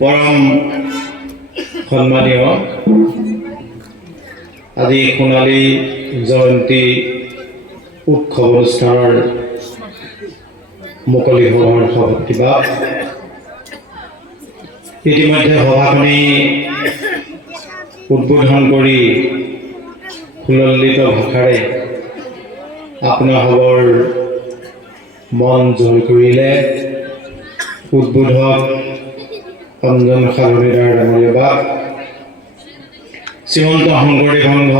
परम सम्मानीय আজি সোণালী জয়ন্তী উৎসৱ অনুষ্ঠানৰ মুকলি সভাৰ সভাপতিবা ইতিমধ্যে সভাখনি উদ্বোধন কৰি সুললিত ভাষাৰে আপোনালোকৰ মন জয় কৰিলে উদ্বোধক অঞ্জন সাগৰীদাৰ ডাঙৰীয়া শ্ৰীমন্ত শংকৰদেৱ সংঘ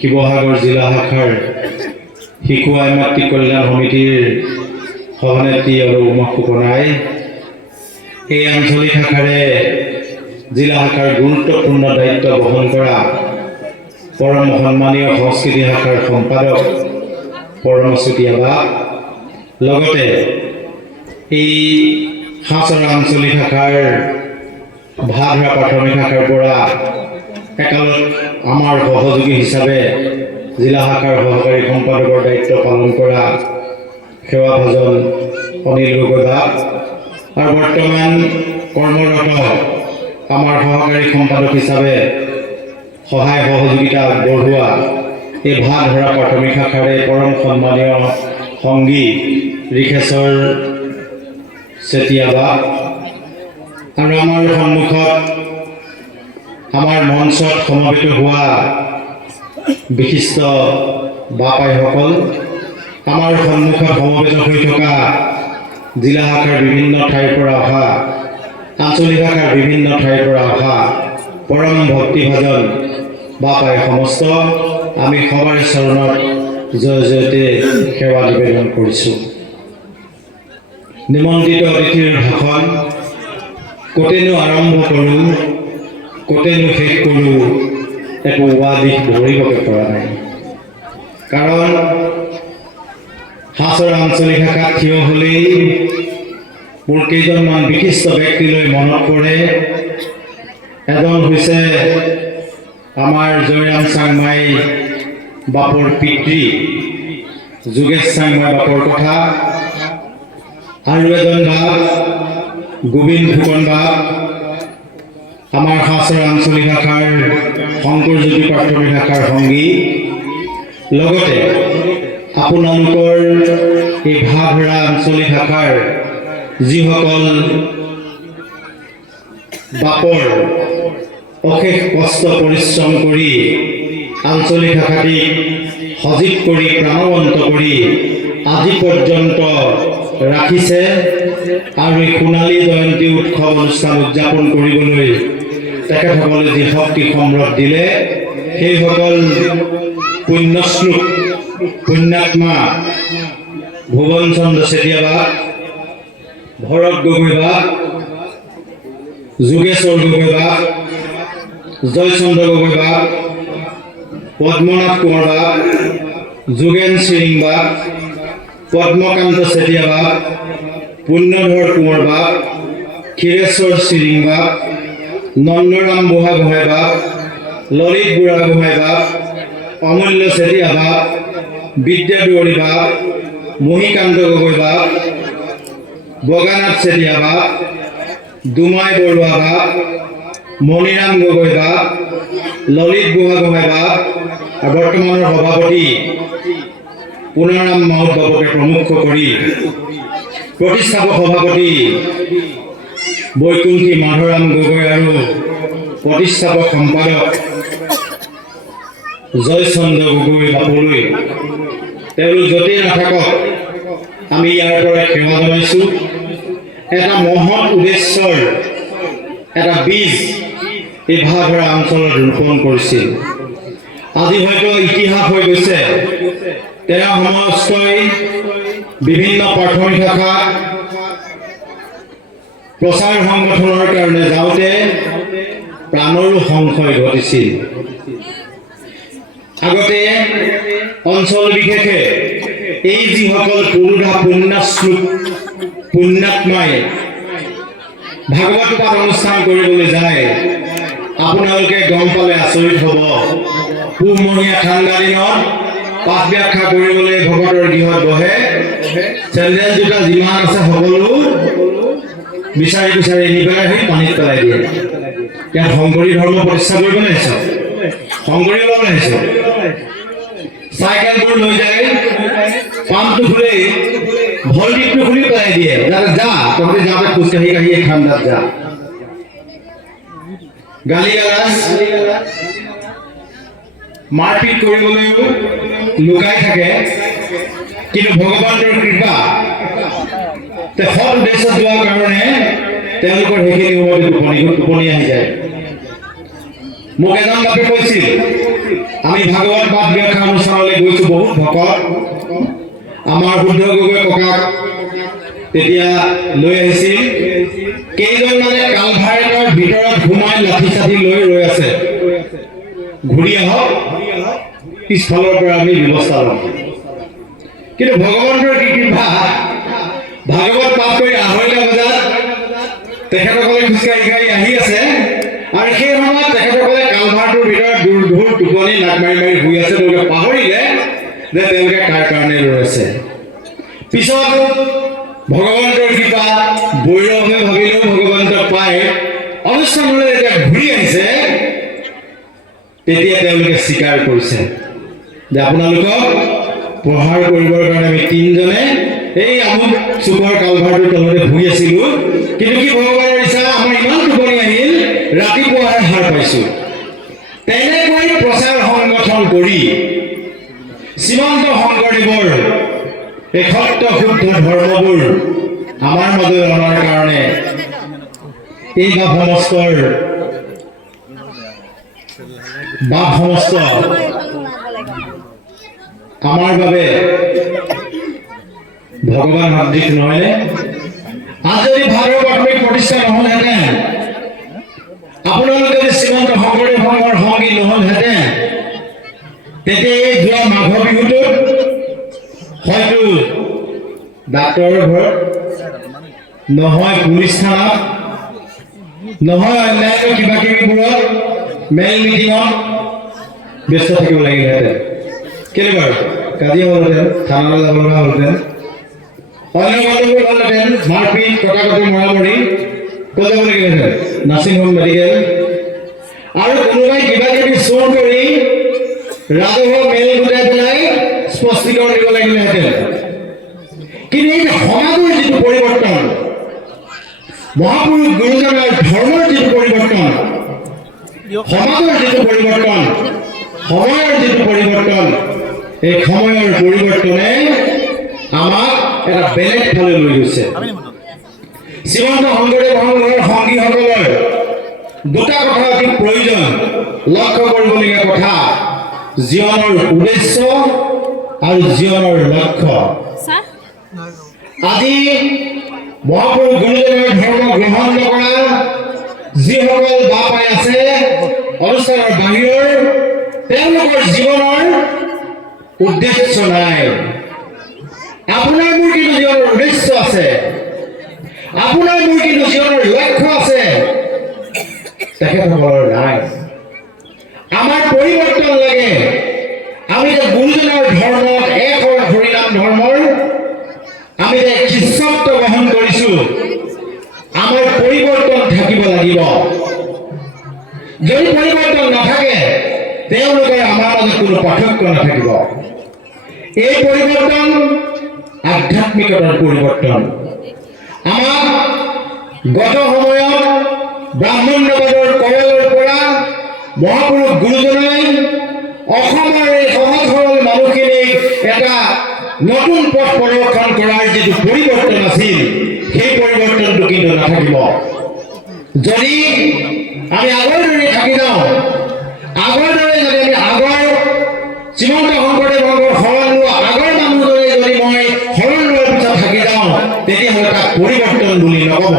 শিৱসাগৰ জিলা শাখাৰ শিশু আই মাতৃ কল্যাণ সমিতিৰ সভানেত্ৰী আৰু উমা ফুকনাই এই আঞ্চলিক শাখাৰে জিলা শাখাৰ গুৰুত্বপূৰ্ণ দায়িত্ব বহন কৰা পৰম সন্মানীয় সংস্কৃতি শাখাৰ সম্পাদক পৰম চুতীয়া লগতে এই হাছৰা আঞ্চলিক শাখাৰ ভাগৰা প্ৰাথমিক শাখাৰ পৰা একালত আমাৰ সহযোগী হিচাপে জিলা শাখাৰ সহকাৰী সম্পাদকৰ দায়িত্ব পালন কৰা সেৱাভাজন অনিল গগৈ আৰু বৰ্তমান কৰ্মৰত আমাৰ সহকাৰী সম্পাদক হিচাপে সহায় সহযোগিতা আগবঢ়োৱা এই ভাগৰা প্ৰাথমিক শাখাৰে পৰম সন্মানীয় সংগী ঋষেশ্বৰ চেতিয়া আৰু আমাৰ সন্মুখত আমাৰ মঞ্চত সমবেত হোৱা বিশিষ্ট বাপাইসকল আমাৰ সন্মুখত সমবেত হৈ থকা জিলা শাখাৰ বিভিন্ন ঠাইৰ পৰা অহা আঞ্চলিক শাখাৰ বিভিন্ন ঠাইৰ পৰা অহা পৰম ভক্তিভাজন বাপাই সমস্ত আমি সবাৰে চৰণত জয় জয়তে সেৱা নিবেদন কৰিছোঁ। নিমন্ত্ৰিত অতিথিৰ ভাষণ কতেনো আৰম্ভ কৰোঁ কতেনো শেষ কৰোঁ একো উপাধি ধৰিবকে পৰা নাই। কাৰণ হাছৰ আঞ্চলিক শাখাত থিয় হ'লেই মোৰ কেইজনমান বিশিষ্ট ব্যক্তিলৈ মনত পৰে। এজন হৈছে আমাৰ জয়ৰাম চাংমাই বাপৰ পিতৃ যোগেশ চাংমাই বাপৰ কথা, আৰু এজন বাপ গোবিন্দ ফুকন বাপ, আমাৰ হাছৰ আঞ্চলিক শাখাৰ শংকৰজ্যোতি প্ৰাথমিক শাখাৰ সংগী লগতে আপোনালোকৰ এই ভাভৰা আঞ্চলিক শাখাৰ যিসকল বাপৰ অশেষ কষ্ট পৰিশ্ৰম কৰি আঞ্চলিক শাখাটিক সজীৱ কৰি প্ৰাণৱন্ত কৰি আজি পৰ্যন্ত ৰাখিছে আৰু এই সোণালী জয়ন্তী উৎসৱ অনুষ্ঠান উদযাপন কৰিবলৈ তেখেতসকলে যি শক্তি সম্ভৱ দিলে সেইসকল পুণ্যশ্লোক পুণ্যাত্মা ভুৱন চন্দ্ৰ চেতিয়াবা, ভৰত গগৈ বা, যোগেশ্বৰ গগৈ বা, জয়চন্দ্ৰ গগৈ বা, পদ্মনাথ কোঁৱৰ বা, যোগেন সিং বা, পদ্মকান্ত চেতিয়া বা, পুণ্যধৰ কোঁৱৰ বা, ক্ষীৰেশ্বৰ সিং বা, নন্দৰাম বুঢ়াগোহাঁই বা, ললিত বুঢ়াগোহাঁই বা, অমূল্য চেতিয়া বা, বিদ্যা দুৱৰী বা, মহিকান্ত গগৈ বা, বগানাথ চেতিয়া বা, দুমাই বৰুৱা বা, মণিৰাম গগৈ বা, ললিত বুঢ়াগোহাঁই বা, আৰু বৰ্তমানৰ সভাপতি পুনাৰাম মাউত বাবুকে প্ৰমুখ কৰি প্ৰতিষ্ঠাপক সভাপতি বৈকুণ্ঠী মাধৰাম গগৈ আৰু প্ৰতিষ্ঠাপক সম্পাদক জয়চন্দ্ৰ গগৈ বাপুলৈ তেওঁলোক য'তেই নাথাকক আমি ইয়াৰ পৰা সেৱা জনাইছোঁ। এটা মহৎ উদ্দেশ্যৰ এটা বীজ এই ভাভৰা অঞ্চলত ৰোপণ কৰিছিল। আজি হয়তো ইতিহাস হৈ গৈছে, তেওঁ সমস্তই বিভিন্ন প্ৰাথমিক শাখা প্ৰচাৰ সংগঠনৰ কাৰণে যাওঁতে প্ৰাণৰো সংশয় ঘটিছিল। আগতে অঞ্চল বিশেষে এই যিসকল পুৰুধা পুণ্যাশ্লোক পুণ্যাত্মাই ভাগৱত পাঠ অনুষ্ঠান কৰিবলৈ যায়, আপোনালোকে গম পালে আচৰিত হ'ব। পুহমহীয়া ঠাণ্ডা দিনত পাঠ ব্যাখ্যা কৰিবলৈ ভকতৰ গৃহত বহে, চেণ্ডেল জোতা যিমান আছে সকলো বিচাৰি বিচাৰি নি পেলাই সেই পানীত পেলাই দিয়ে। ইয়াত শংকৰী ধৰ্ম প্ৰতিষ্ঠা কৰিব নাহিছ, শংকৰী ল'ব নাহিছ। চাইকেলবোৰ লৈ যায়, পাম্পটো খুলি ভল্টিটো খুলি পেলাই দিয়ে, যাতে যা তহঁতে যাওঁতে খোজকাঢ়ি কাঢ়ি এই ঠাণ্ডাত যা। গালি গালাজ মাৰপিট কৰিবলৈও লুকাই থাকে, কিন্তু ভগৱানৰ কৃপা সৎ উদ্দেশ্যত যোৱাৰ কাৰণে তেওঁলোকৰ সেইখিনি সময়ত টোপনি আহি যায়। মোক এজন বাপে কৈছিল, আমি ভাগৱত পাঠ ব্যাখ্যা অনুষ্ঠানলৈ গৈছোঁ, বহুত ভকত আমাৰ বুদ্ধ গগৈ ককাক তেতিয়া লৈ আহিছিল। কেইজনমানে কালভাৰেটৰ ভিতৰত সোমাই লাঠি চাঠি লৈ ৰৈ আছে, ঘূৰি আহক পিছফালৰ পৰা আমি ব্যৱস্থা ল'ম। কিন্তু ভগৱন্তৰ কৃপা, ভাগৱত পাঠ কৰি 2:30 বজাত তেখেতসকলে খোজকাঢ়ি কাঢ়ি আহি আছে, আৰু সেই সময়ত তেখেতসকলে কালভাৰটোৰ ভিতৰত দূৰ দূৰ টোপনি নাক মাৰি মাৰি শুই আছে। তেওঁলোকে পাহৰিলে যে তেওঁলোকে কাৰ কাৰণে ৰৈ আছে। পিছত ভগৱন্তৰ কৃপা, বৈৰৱে ভাবিলেও ভগৱন্তক পাই অনুষ্ঠানলৈ যেতিয়া ঘূৰি আহিছে, তেতিয়া তেওঁলোকে স্বীকাৰ কৰিছে যে আপোনালোকক প্ৰহাৰ কৰিবৰ কাৰণে আমি 3জনে এই আমুক চুকৰ কালভাৰটোৰ তলতে শুই আছিলোঁ, কিন্তু কি ভগৱানৰ ইচ্ছা আমাৰ ইমান টোপনি আহিল, ৰাতিপুৱাহে সাৰ পাইছোঁ। তেনেকৈ প্ৰচাৰ সংগঠন কৰি শ্ৰীমন্ত শংকৰদেৱৰ এই সত্য শুদ্ধ ধৰ্মবোৰ আমাৰ মাজত অনাৰ কাৰণে এই বাপ সমস্ত আমাৰ বাবে ভগৱান সদৃশ নহয়নে? আজি যদি ভাগৱত প্ৰাথমিক প্ৰতিষ্ঠা নহ'লহেঁতেন, আপোনালোকে যদি শ্ৰীমন্ত শংকৰদেৱ সংঘৰ সংগী নহ'লহেঁতেন, তেতিয়া এই যোৱা মাঘ বিহুটোত হয়তো ডাক্তৰৰ ঘৰত, নহয় পুলিচ থানাত, নহয় অন্যান্য কিবা কিবিবোৰত মেইল মিটিঙত ব্যস্ত থাকিব লাগিলেহেঁতেন। কেলে বাৰু কাজিয়া হ'লহেঁতেন, থানালৈ যাব লগা হ'লহেঁতেন, অন্য গণ্ডগোল হ'লহেঁতেন, মাৰপিট কটাকটি মৰামৰি ক'ত যাব লাগিলেহেঁতেন? নাৰ্ছিং হোম, মেডিকেল কোনোবাই কিবা কিবি চোৰ কৰি ৰাজহুৱা মেল গোটাই পেলাই স্পষ্টীকৰণ দিব লাগিলেহেঁতেন। কিন্তু এই সমাজৰ যিটো পৰিৱৰ্তন, মহাপুৰুষ গুৰুজনাৰ ধৰ্মৰ যিটো পৰিৱৰ্তন, সমাজৰ যিটো পৰিৱৰ্তন, সময়ৰ যিটো পৰিৱৰ্তন, এই সময়ৰ পৰিৱৰ্তনে আমাক এটা বেলেগ ফালে লৈ গৈছে। শ্ৰীমন্ত শংকৰদেৱ সংঘৰ সংগীসকলৰ দুটা কথা অতি প্ৰয়োজন, লক্ষ্য কৰিবলগীয়া কথা: জীৱনৰ উদ্দেশ্য আৰু জীৱনৰ লক্ষ্য। আজি মহাপুৰুষ গুৰুজনাৰ ধৰ্ম গ্ৰহণ নকৰা যিসকল বাপাই আছে অনুষ্ঠানৰ বাহিৰৰ, তেওঁলোকৰ জীৱনৰ উদ্দেশ্য নাই। আপোনাৰ মোৰ কিন্তু জীৱনৰ উদ্দেশ্য আছে, আপোনাৰ মোৰ কিন্তু জীৱনৰ লক্ষ্য আছে, তেখেতসকলৰ নাই। আমাৰ পৰিৱৰ্তন লাগে। আমি যে গুৰুজনাৰ ধৰ্মত এক হৰিনাম ধৰ্মৰ আমি যে খ্ৰীষ্টত্ব গ্ৰহণ কৰিছো, আমাৰ পৰিৱৰ্তন থাকিব লাগিব। যদি পৰিৱৰ্তন নাথাকে, তেওঁলোকৰ আমাৰ মাজত কোনো পাৰ্থক্য নাথাকিব। এই পৰিৱৰ্তন আধ্যাত্মিকতাৰ পৰিৱৰ্তন। আমাক গত সময়ত ব্ৰাহ্মণ্যবাদৰ কবলৰ পৰা মহাপুৰুষ গুৰুজনাই অসমৰ এই সহজ সৰল মানুহখিনিক এটা নতুন পথ প্ৰদৰ্শন কৰাৰ যিটো পৰিৱৰ্তন আছিল, সেই পৰিৱৰ্তনটো কিন্তু নাথাকিব। যদি আমি আগৰ দৰে থাকি যাওঁ, আগৰ দৰে যদি আমি আগৰ শ্ৰীমন্ত শংকৰদেৱ সংঘৰ শৰণ লোৱা আগৰ মানুহদৰে যদি মই শৰণ লোৱাৰ পিছত থাকি যাওঁ, তেতিয়াহ'লে তাক পৰিৱৰ্তন বুলি নক'ব।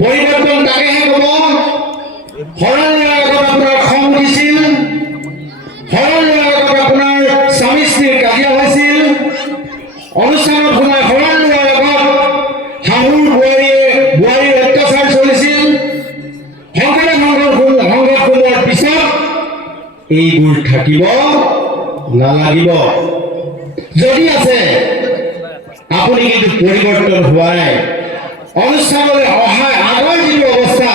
পৰিৱৰ্তন তাকেহে ক'ব, শৰণ লোৱাৰ আগত আপোনাৰ খং উঠিছিল, শৰণ লোৱাৰ আগত আপোনাৰ স্বামী স্ত্ৰীৰ কাজিয়া হৈছিল, অনুষ্ঠানত সোমাই শৰণ লোৱাৰ আগত শাহুৰ বোৱাৰীৰ অত্যাচাৰ চলিছিল, শংকৰদেৱ সংঘত সোমোৱাৰ পিছত এইবোৰ থাকিব নালাগিব। যদি আছে, আপুনি কিন্তু পৰিৱৰ্তন হোৱা নাই। অনুষ্ঠানলৈ অহাৰ আগৰ যিটো অৱস্থা,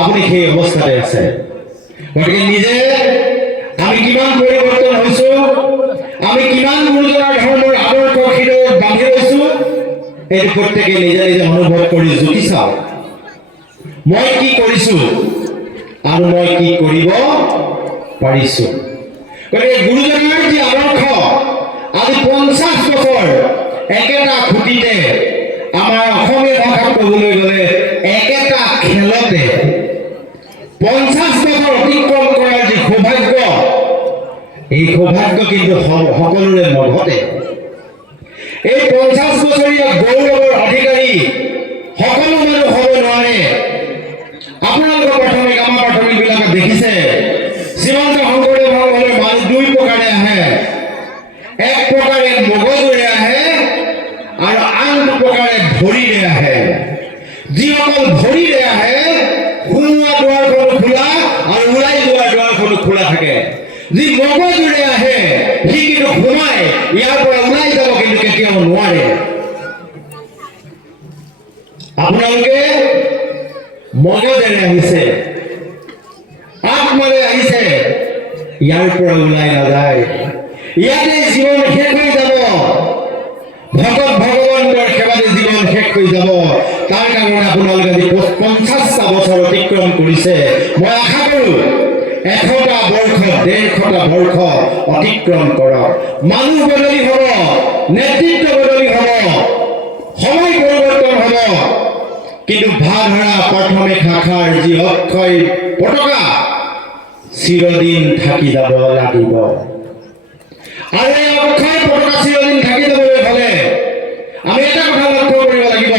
আপুনি সেই অৱস্থাতে আছে। গতিকে নিজে আমি কিমান পৰিৱৰ্তন হৈছো, আমি কিমান গুৰুজনাৰ ধৰ্মৰ আদৰ্শ হৃদয়ত বান্ধি লৈছো, এইটো প্ৰত্যেকে নিজে নিজে অনুভৱ কৰি জুতি চাওক। মই কি কৰিছো আৰু মই কি কৰিব পাৰিছো। গতিকে গুৰুজনাৰ যি আদৰ্শ, আজি 50 বছৰ একেটা খুঁটিতে, আমাৰ অসমীয়া ভাষাত ক'বলৈ গ'লে একেটা খেলতে 50 বছৰ অতিক্ৰম কৰাৰ যি সৌভাগ্য, এই সৌভাগ্য কিন্তু সকলোৰে নঘটে। এই 50 বছৰীয়া গৌৰৱৰ অধিকাৰী সকলো মানুহ হ'ব নোৱাৰে। আপোনালোকৰ প্ৰাথমিক, আমাৰ প্ৰাথমিক বিলাকে দেখিছে, শ্ৰীমন্ত শংকৰদেৱ সংঘলৈ মানুহ দুই প্ৰকাৰে আহে। এক প্ৰকাৰে মগজুৰে আহে আৰু আন প্ৰকাৰে ভৰিৰে আহে। যিসকল ভৰিৰে আহে, সোমোৱা দুৱাৰখনো খোলা আৰু ওলাই যোৱা দুৱাৰখনো খোলা থাকে। যি মগজুৰে আহে, সি কিন্তু সোমাই ইয়াৰ পৰা ওলাই যাব, কিন্তু কেতিয়াও নোৱাৰে। আপোনালোকে মগজেৰে আহিছে, আত্মাৰে আহিছে, ইয়াৰ পৰা ওলাই নাযায়, ইয়াতে জীৱন শেষ হৈ যাব। ভগৱন্তৰ সেৱাতে জীৱন শেষ হৈ যাব। তাৰ কাৰণে আপোনালোকে আজি 50টা বছৰ অতিক্ৰম কৰিছে। মই আশা কৰো 100টা বৰ্ষ, 150টা বৰ্ষ অতিক্ৰম কৰক। মানুহ বদলি হ'ব, নেতৃত্ব বদলি হ'ব, সময় পৰিৱৰ্তন হ'ব, কিন্তু ভাধৰা প্ৰাথমিক শাখাৰ যি অক্ষয় পতাকা চিৰদিন থাকি যাব লাগিব। আৰু এই অক্ষয় পতাকা চিৰদিন থাকি যাবলৈ হ'লে আমি এটা কথা লক্ষ্য কৰিব লাগিব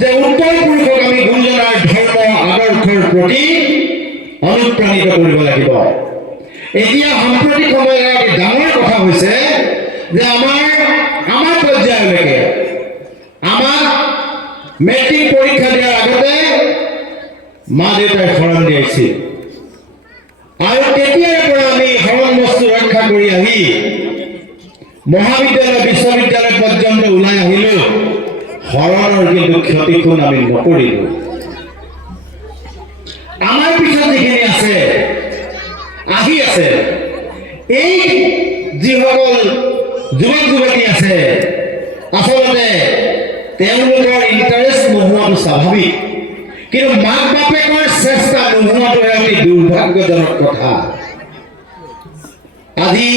যে উত্তৰ পুৰুষক আমি গুৰুজনাৰ ধৰ্ম আদৰ্শৰ প্ৰতি অনুপ্ৰাণিত কৰিব লাগিব। এতিয়া সাম্প্ৰতিক সময়ত এক ডাঙৰ কথা হৈছে যে আমাৰ পৰ্যায়লৈকে আমাক মেট্ৰিক পৰীক্ষা দিয়াৰ আগতে মা দেউতাই শৰণ দিয়াইছিল, আৰু তেতিয়াৰ পৰা আমি শৰণ বস্তু ৰক্ষা কৰি আহি মহাবিদ্যালয় বিশ্ববিদ্যালয় পৰ্যন্ত ওলাই আহিলো। শৰণৰ কিন্তু ক্ষতিপূৰণ আমি নকৰিলো। আমাৰ পিছত যিখিনি আছে এই যিসকল যুৱক যুৱতী আছে আচলতে তেওঁলোকৰ ইণ্টাৰেষ্ট নোহোৱাটো স্বাভাৱিক, কিন্তু মাক বাপেকৰ চেষ্টা নোহোৱাটো অতি দুৰ্ভাগ্যজনক কথা। আজি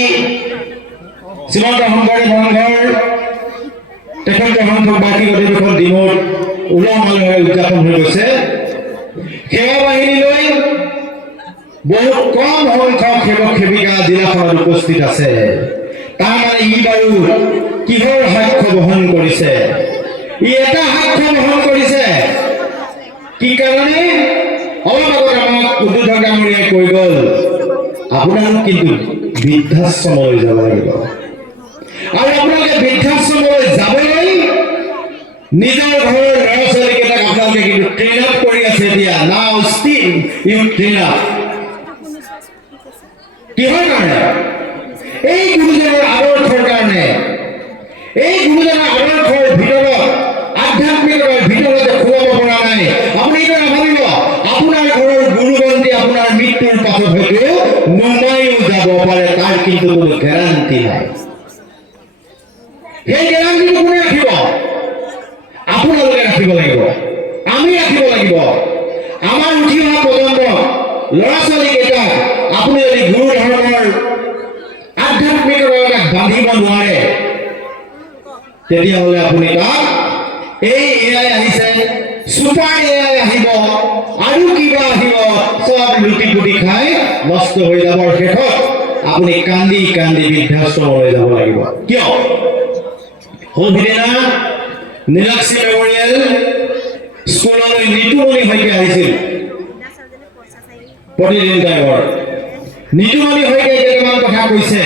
শ্ৰীমন্ত শংকৰদেৱ সংঘৰ তেখেতৰ সংখ্যক বাৰ্ষিক অধিৱেশন দিনত উলহ মালহেৰে উদযাপন হৈ গৈছে। সেৱা বাহিনীলৈ বহুত কম সংখ্যক সেৱক সেৱিকা জিলাখনত উপস্থিত আছে। তাৰমানে ই বাৰু কিহৰ সাক্ষ্য বহন কৰিছে? ই এটা সাক্ষ্য বহন কৰিছে, কি কাৰণে? অলপ আগত আমাক উদ্ধৱ ডাঙৰীয়াই কৈ গ'ল, আপোনালোক কিন্তু বৃদ্ধাশ্ৰমলৈ যাব লাগিব, আৰু আপোনালোকে বৃদ্ধাশ্ৰমলৈ যাবলৈ নিজৰ ঘৰৰ ল'ৰা ছোৱালীকেইটাক আপোনালোকে কিন্তু ট্ৰেইন আপ কৰি আছে। এতিয়া নাও ষ্টিল ইউ ট্ৰেইন আপ। কিহৰ কাৰণে? এই গুৰুজনৰ আদৰ্শৰ কাৰণে। এই গুৰুজনৰ আদৰ্শৰ ভিতৰত আধ্যাত্মিকতাৰ ভিতৰত খুৱাব পৰা নাই। আপুনি এইটো নাভাবিব আপোনাৰ ঘৰৰ গুৰুগন্তি আপোনাৰ মৃত্যুৰ পাছত হয়তো নুমায়ো যাব পাৰে, তাৰ কিন্তু কোনো গেৰাণ্টি নাই। সেই গেৰাণ্টিটো কোনে ৰাখিব? আপোনালোকে ৰাখিব লাগিব, আমি ৰাখিব লাগিব। আমাৰ উঠি অহা প্ৰজন্ম ল'ৰা ছোৱালীকেইটাক আপুনি যদি গুৰু ধৰ্মৰ আধ্যাত্মিকতাক বান্ধিব নোৱাৰে, তেতিয়াহ'লে আপুনি তাক এই এআই আহিছে, ছুপাৰ এআই আহিব, আৰু কিবা আহিব, চব লুটি পুটি খাই নষ্ট হৈ যাবৰ শেষত আপুনি কান্দি কান্দি বৃদ্ধাশ্ৰমলৈ যাব লাগিব। কিয়? সৌভিদিনা নীলাক্ষী মেমৰিয়েল স্কুললৈ নিতুমণি শইকীয়া আহিছিল প্ৰতিদিন টাইমৰ। নিতুমণি শইকীয়াই কেইটামান কথা কৈছে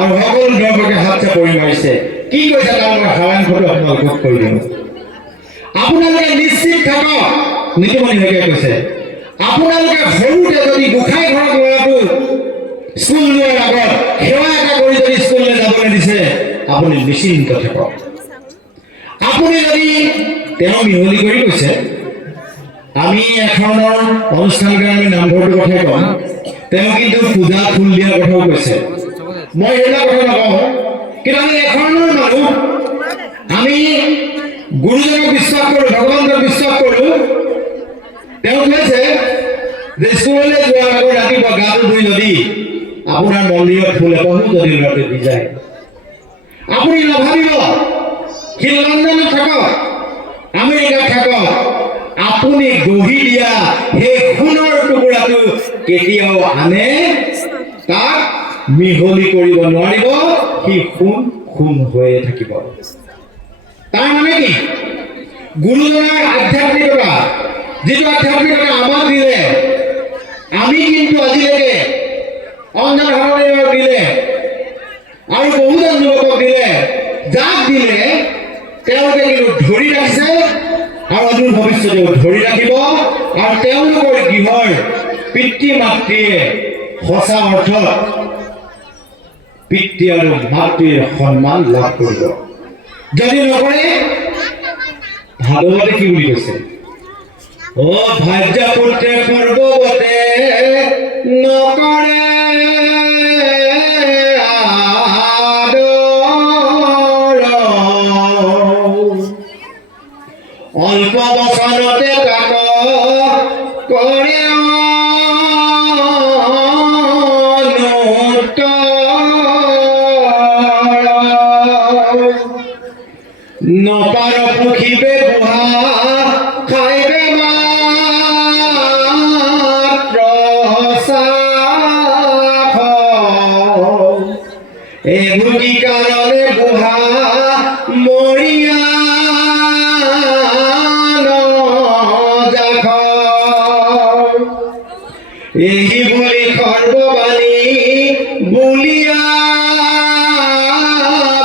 আৰু সকলো দৰ্শকে হাত চাপৰি মাৰিছে। কি কৈছে তাৰ মই সাৰাংশটো আপোনালোকক কৈ দিম। আপোনালোকে নিশ্চিত থাকক, নিতুমণি শইকীয়াই কৈছে, আপোনালোকে সৰুতে যদি গোসাঁই ঘৰত ল'ৰাটো স্কুল যোৱাৰ আগত সেৱা এটা কৰি যদি স্কুললৈ যাবলৈ দিছে, আপুনি নিশ্চিন্ত থাকক। আপুনি যদি তেওঁ মিহলি কৰি কৈছে, আমি এখনৰ অনুষ্ঠানকে আমি নামঘৰটোৰ কথাই কওঁ, তেওঁ কিন্তু পূজা ফুল দিয়াৰ কথাও কৈছে। মই এইবিলাক কথা নকওঁ, কিন্তু আমি এখনৰ মানুহ, আমি গুৰুজনক বিশ্বাস কৰোঁ, ভগৱানক বিশ্বাস কৰোঁ। তেওঁ কৈছে যে স্কুললৈ যোৱাৰ আগত ৰাতিপুৱা গাটো ধুই যদি আপোনাৰ মন্দিৰত ফুল এপাহো যদি ল'ৰাটোৱে দি যায়, আপুনি নাভাবিব সি লণ্ডনত থাকক, আমেৰিকাত থাকক, আপুনি গঢ়ি দিয়া সেই সোণৰ টুকুৰাটো কেতিয়াও আনে তাক মিহলি কৰিব নোৱাৰিব। সি সোণ সোণ হৈয়ে থাকিব। তাৰ মানে কি? গুৰুজনাৰ আধ্যাত্মিকতা, যিটো আধ্যাত্মিকতা আমাক দিলে, আমি কিন্তু আজিলৈকে অঞ্জন হাৰণীয়ক দিলে আৰু বহুজন যুৱকক দিলে, যাক দিলে তেওঁলোকে কিন্তু ধৰি ৰাখিছে আৰু অদূৰ ভৱিষ্যতেও ধৰি ৰাখিব। আৰু তেওঁলোকৰ গৃহৰ পিতৃ মাতৃয়ে সঁচা অৰ্থত পিতৃ আৰু মাতৃৰ সন্মান লাভ কৰিব। যদি নকৰে, ভাগৱতে কি বুলি কৈছে? অ ভাজ্য পুত্ৰে পূৰ্বৱতে নকৰে অল্প বচনতে তাক কৰে নপাৰ পুখিবে বুঢ়া খাইবে মাত্ৰ চাহ, এইবোৰ কি কাৰণে বুঢ়া মৰিয়া এই বুলি সৰ্ববাণী বুলিয়া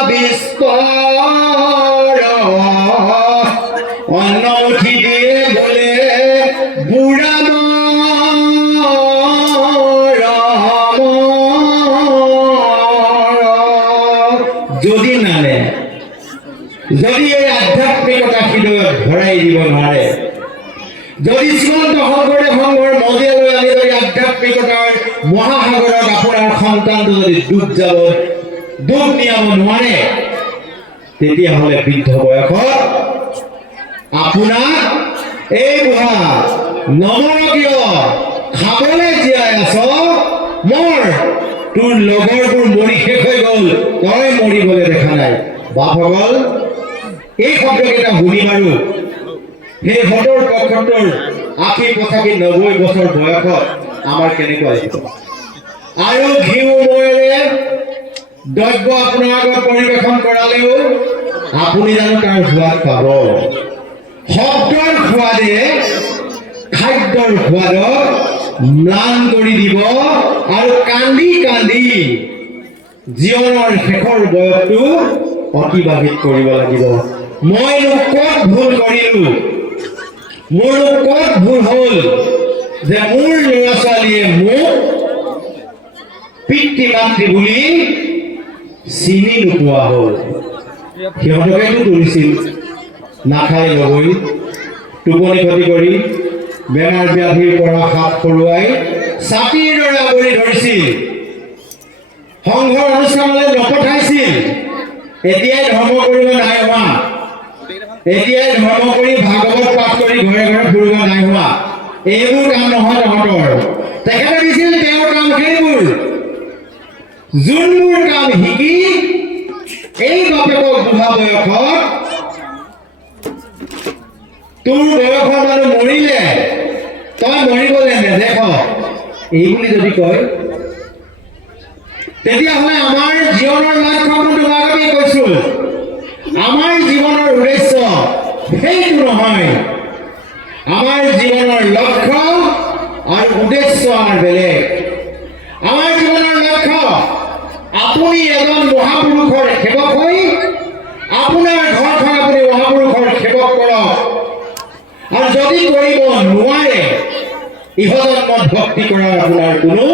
বিস্তৰ অন্ন উঠি দিয়ে বোলে বুঢ়া যদি নানে, যদি এই আধ্যাত্মিকতা হৃদয়ত ভৰাই দিব নোৱাৰে, যদি শ্ৰীমন্ত শংকৰদেৱ সংঘৰ মজিয়ালৈ আনি যদি আধ্যাত্মিকতাৰ মহাসাগৰত আপোনাৰ সন্তানটো যদি দুখ নিয়াব নোৱাৰে তেতিয়াহ'লে বৃদ্ধ বয়সত আপোনাক এই বুঢ়া নমৰ কিয় খাবলৈ জীয়াই আছ মোৰ তোৰ লগৰবোৰ মৰি শেষ হৈ গ'ল তই মৰিবলৈ দেখা নাই বাপসকল এই শব্দকেইটা শুনি মাৰো সেই ৭০-৭৫ ৮০ ৮৫ ৯০ বছৰ বয়সত আমাৰ কেনেকুৱা লাগিব আৰু ঘিউ ময়েৰে দ্ৰব্য আপোনাৰ আগত পৰিৱেশন কৰালেও আপুনি জানো তাৰ সোৱাদ পাব শব্দৰ সোৱাদে খাদ্যৰ সোৱাদক ম্লান কৰি দিব আৰু কান্দি কান্দি জীৱনৰ শেষৰ বয়সটো অতিবাহিত কৰিব লাগিব মইনো ক'ত ভুল কৰিলো মোৰো ক'ত ভুল হ'ল যে মোৰ ল'ৰা ছোৱালীয়ে মোক পিতৃ মাতৃ বুলি চিনি নোপোৱা হ'ল সিহঁতকেতো তুলিছিল নাখাই নগৈ টোপনি ক্ষতি কৰি বেমাৰ ব্যাধিৰ পৰা হাত সৰুৱাই ছাতিৰ দৰে আৱৰি ধৰিছিল সংঘৰ অনুষ্ঠানলৈ নপঠাইছিল এতিয়াই ধৰ্ম কৰিব নাই হোৱা এতিয়াই ধৰ্ম কৰি ভাগৱত পাঠ কৰি ঘৰে ঘৰে ফুৰিব নাই হোৱা এইবোৰ কাম নহয় তহঁতৰ তেখেতে দিছিল তেওঁৰ কাম সেইবোৰ যোনবোৰ কাম শিকি এই বাপেকক বুঢ়া বয়সত তোৰ বয়সৰ মানুহ মৰিলে তই মৰিবলৈ নেদেখ এই বুলি যদি কয় তেতিয়াহ'লে আমাৰ জীৱনৰ লক্ষ্য তোমাক আমি কৈছো আমাৰ জীৱনৰ উদ্দেশ্য সেইটো নহয় আমাৰ জীৱনৰ লক্ষ্য আৰু উদ্দেশ্য আমাৰ বেলেগ আমাৰ জীৱনৰ লক্ষ্য আপুনি এজন মহাপুৰুষৰ সেৱক হৈ আপোনাৰ ঘৰখন আপুনি মহাপুৰুষৰ সেৱক কৰক আৰু যদি কৰিব নোৱাৰে ইহজন্মত ভক্তি কৰাৰ আপোনাৰ কোনো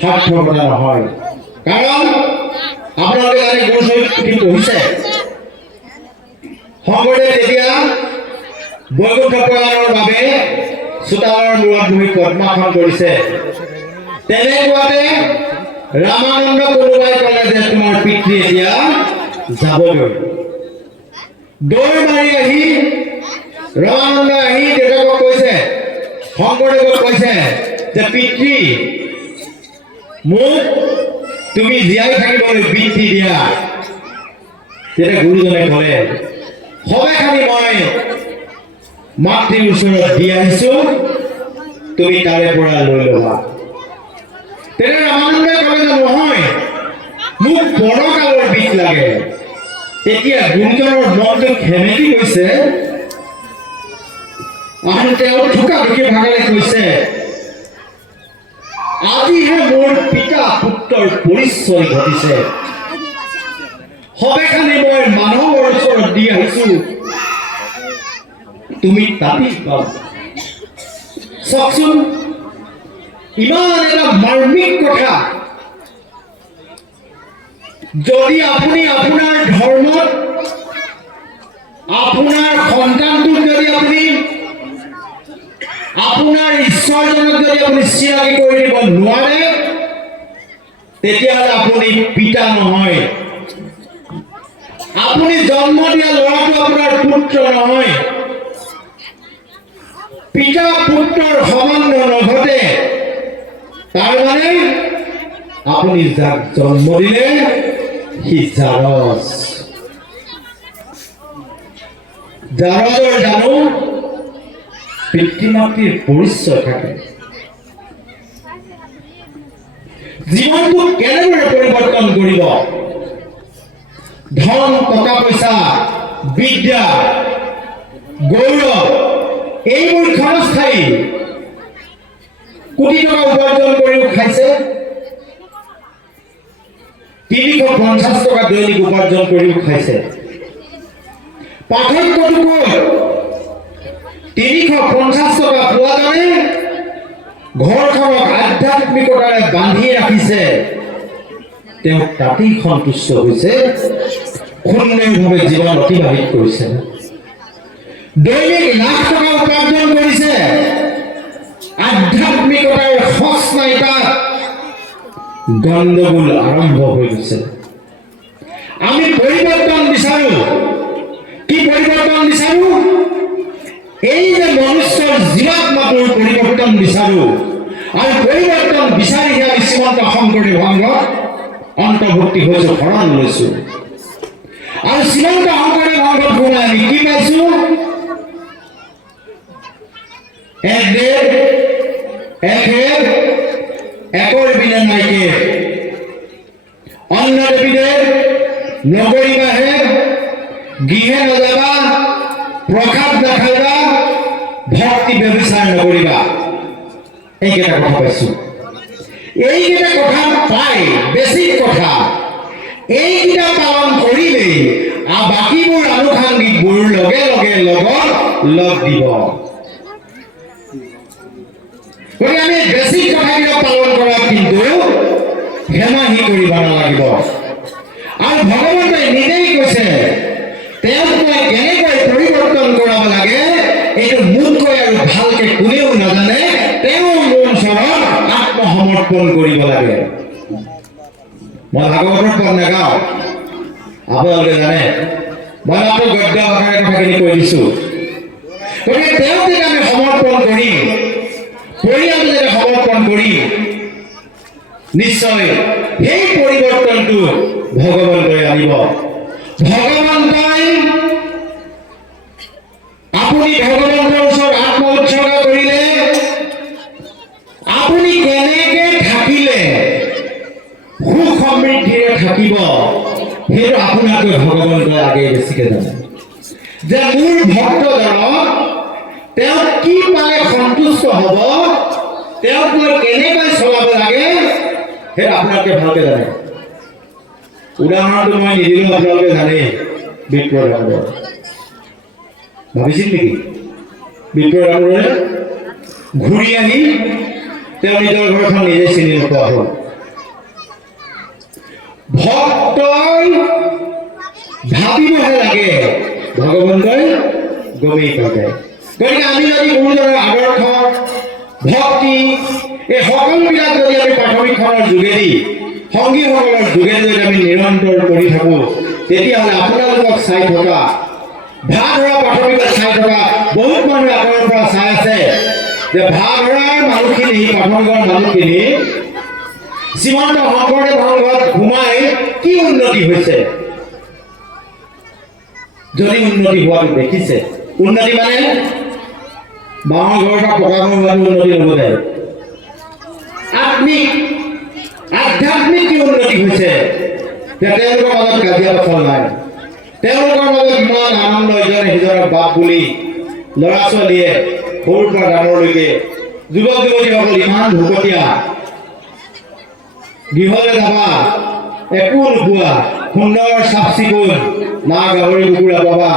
সাৰ্থকতা নহয় কাৰণ আপোনালোকে জানে গুৰু চৰিত্ৰ পঢ়িছে শংকৰদেৱ যেতিয়া বৈকুণ্ঠ প্ৰয়াণৰ বাবে চোতালৰ মূৰত বহি পদ্মাসন কৰিছে তেনেকুৱাতে ৰামানন্দ কোনোবাই ক'লে যে তোমাৰ পিতৃ এতিয়া যাবগৈ দৌৰ মাৰি আহি ৰামানন্দ আহি দেউতাকক কৈছে শংকৰদেৱক কৈছে যে পিতৃ মোক তুমি জীয়াই থাকিবলৈ বৃত্তি দিয়া তেতিয়া গুৰুজনে ক'লে সবেখানি মই মাতৃৰ ওচৰত দি আহিছো তুমি তাৰে পৰা লৈ ল'বা তেতিয়া ৰামানন্দই ক'লে যে নহয় মোক পৰকালৰ বিষ লাগে তেতিয়া গুৰুজনৰ মনটো খেমেকি গৈছে আৰু তেওঁ ঠুকাঠুকি ভাগেৰে কৈছে আজিহে মোৰ পিতা পুত্ৰৰ পৰিচয় ঘটিছে সবেখানি মই মানুহৰ ওচৰত দি আহিছো তুমি তাতি পাবা চাওকচোন ইমান এটা মাৰ্মিক কথা যদি আপুনি আপোনাৰ ধৰ্মত আপোনাৰ সন্তানটোক যদি আপুনি আপোনাৰ ঈশ্বৰজনক যদি আপুনি চিনাকি কৰি দিব নোৱাৰে তেতিয়াহ'লে আপুনি পিতা নহয় আপুনি জন্ম দিয়া ল'ৰাটো আপোনাৰ পুত্ৰ নহয় পিতা পুত্ৰৰ সম্বন্ধ নঘটে তাৰ মানে আপুনি যাক জন্ম দিলে সি জাৰজ জাৰজৰ জানো পিতৃ মাতৃৰ পৰিচয় থাকে জীৱনটো কেনেদৰে পৰিৱৰ্তন কৰিব ধন টকা পইচা বিদ্যা গৌৰৱ এইবোৰ ক্ষণস্থায়ী কোটি টকা উপাৰ্জন কৰিও খাইছে ৩৫০ টকা দৈনিক উপাৰ্জন কৰিও খাইছে পাৰ্থক্যটো ক'ত ৩৫০ টকা পোৱা কাৰণে ঘৰখনক আধ্যাত্মিকতাৰে বান্ধি ৰাখিছে তেওঁ তাতেই সন্তুষ্ট হৈছে সুন্দৰভাৱে জীৱন অতিবাহিত কৰিছে দৈনিক লাখ টকা উপাৰ্জন কৰিছে আধ্যাত্মিকতাৰ খচ নাই তাত গণ্ডগোল আৰম্ভ হৈ গৈছে। আমি পৰিৱৰ্তন বিচাৰো। কি পৰিৱৰ্তন বিচাৰো? এই যে মনুষ্যৰ জীৱাত্মাটোৰ পৰিৱৰ্তন বিচাৰো। আৰু পৰিৱৰ্তন বিচাৰি আমি শ্ৰীমন্ত শংকৰদেৱ সংঘত অন্তৰ্ভুক্তি হৈছো, শৰণ লৈছো। আৰু শ্ৰীমন্ত শংকৰদেৱ সংঘত সোমাই আমি কি পাইছো? এক দেৱ, এক হেৰ, একৰ বিনে নাইকে, অন্য দেৱীদেৱ নগৰিবাহে, গৃহে নযাবা, প্ৰসাদ নাখাইবা, ভক্তি ব্যৱচাৰ নকৰিবা। এইকেইটা কথা পাইছো। এইকেইটা কথা পাই বেছিক কথা। এইকেইটা পালন কৰিলেই বাকীবোৰ আনুষাংগিকবোৰ লগে লগে লগত লগ দিব। গতিকে আমি বেছিক কথাকেইটা পালন কৰা কিন্তু হেমাহি কৰিব নালাগিব। আৰু ভগৱন্তই নিজেই কৈছে, তেওঁক মই কেনেকৈ পৰিৱৰ্তন কৰাব লাগে এইটো মোতকৈ আৰু ভালকে কোনেও নাজানে। তেওঁ মোৰ ওচৰত আত্মসমৰ্পণ কৰিব লাগে। মই ভাগৱতৰ পদ নাগাওঁ, আপোনালোকে জানে। মই মাত্ৰ গদ্য ভাষাৰে কথাখিনি কৈ দিছো। গতিকে তেওঁক যেতিয়া আমি সমৰ্পণ কৰিম, পৰিয়াল যেতিয়া সমৰ্পণ কৰিম, নিশ্চয় সেই পৰিৱৰ্তনটো ভগৱন্তই আনিব। ভগৱন্তই আপুনি ভগৱন্তৰ ওচৰত আত্ম উৎসৰ্গ কৰিলে, আপুনি কেনেকে থাকিলে সুখ সমৃদ্ধিৰে থাকিব, সেইটো আপোনাতকৈ ভগৱন্তই আগে বেছিকে জানে। যে মোৰ ভক্তজনক তেওঁ কি পালে সন্তুষ্ট হ'ব, তেওঁক মই কেনেকৈ চলাব লাগে, সেইটো আপোনাতকৈ ভালকে জানে। উদাহৰণটো মই নিদিলেও আপোনালোকে জানেই। বিপ্ৰদামোদৰ ভাবিছিল নেকি বিপ্ৰদামোদৰে ঘূৰি আহি তেওঁ নিজৰ ঘৰখন নিজে চিনি নোপোৱা হ'ল। ভক্তই ভাবিবহে লাগে, ভগৱন্তই গমেই পালে। গতিকে আমি যদি গুৰুজনৰ আদৰ্শ, ভক্তি, এই সকলোবিলাক যদি আমি প্ৰাথমিকখনৰ যোগেদি, সংগীসকলৰ যোগেদি যদি আমি নিৰন্তৰ কৰি থাকো, তেতিয়াহ'লে আপোনালোকক চাই থকা, ভাড়া প্ৰাথমিকত চাই থকা বহুত মানুহে আগৰ পৰা চাই আছে যে ভাড়াৰ মানুহখিনি, প্ৰাথমিকৰ মানুহখিনি শ্ৰীমন্ত শংকৰদেৱ সংঘত সোমাই কি উন্নতি হৈছে। যদি উন্নতি হোৱাটো দেখিছে, উন্নতি মানে বাঁহৰ ঘৰৰ পৰা পকা ঘৰ হোৱাটো উন্নতি নহ'ব। আধ্যাত্মিক কি উন্নতি হৈছে, তেওঁলোকৰ মাজত কাজিয়া পেচাল নাই। তেওঁলোকৰ মাজত ইমান আনন্দ, ইজনে সিজনৰ বাপ বুলি ল'ৰা ছোৱালীয়ে সৰুৰ পৰা ডাঙৰলৈকে, যুৱক যুৱতীসকল ইমান ভকতীয়া। গৃহলৈ যাবা একো নোপোৱা, সুন্দৰ চাফ চিকুণ, না গাহৰি কুকুৰা পাবা,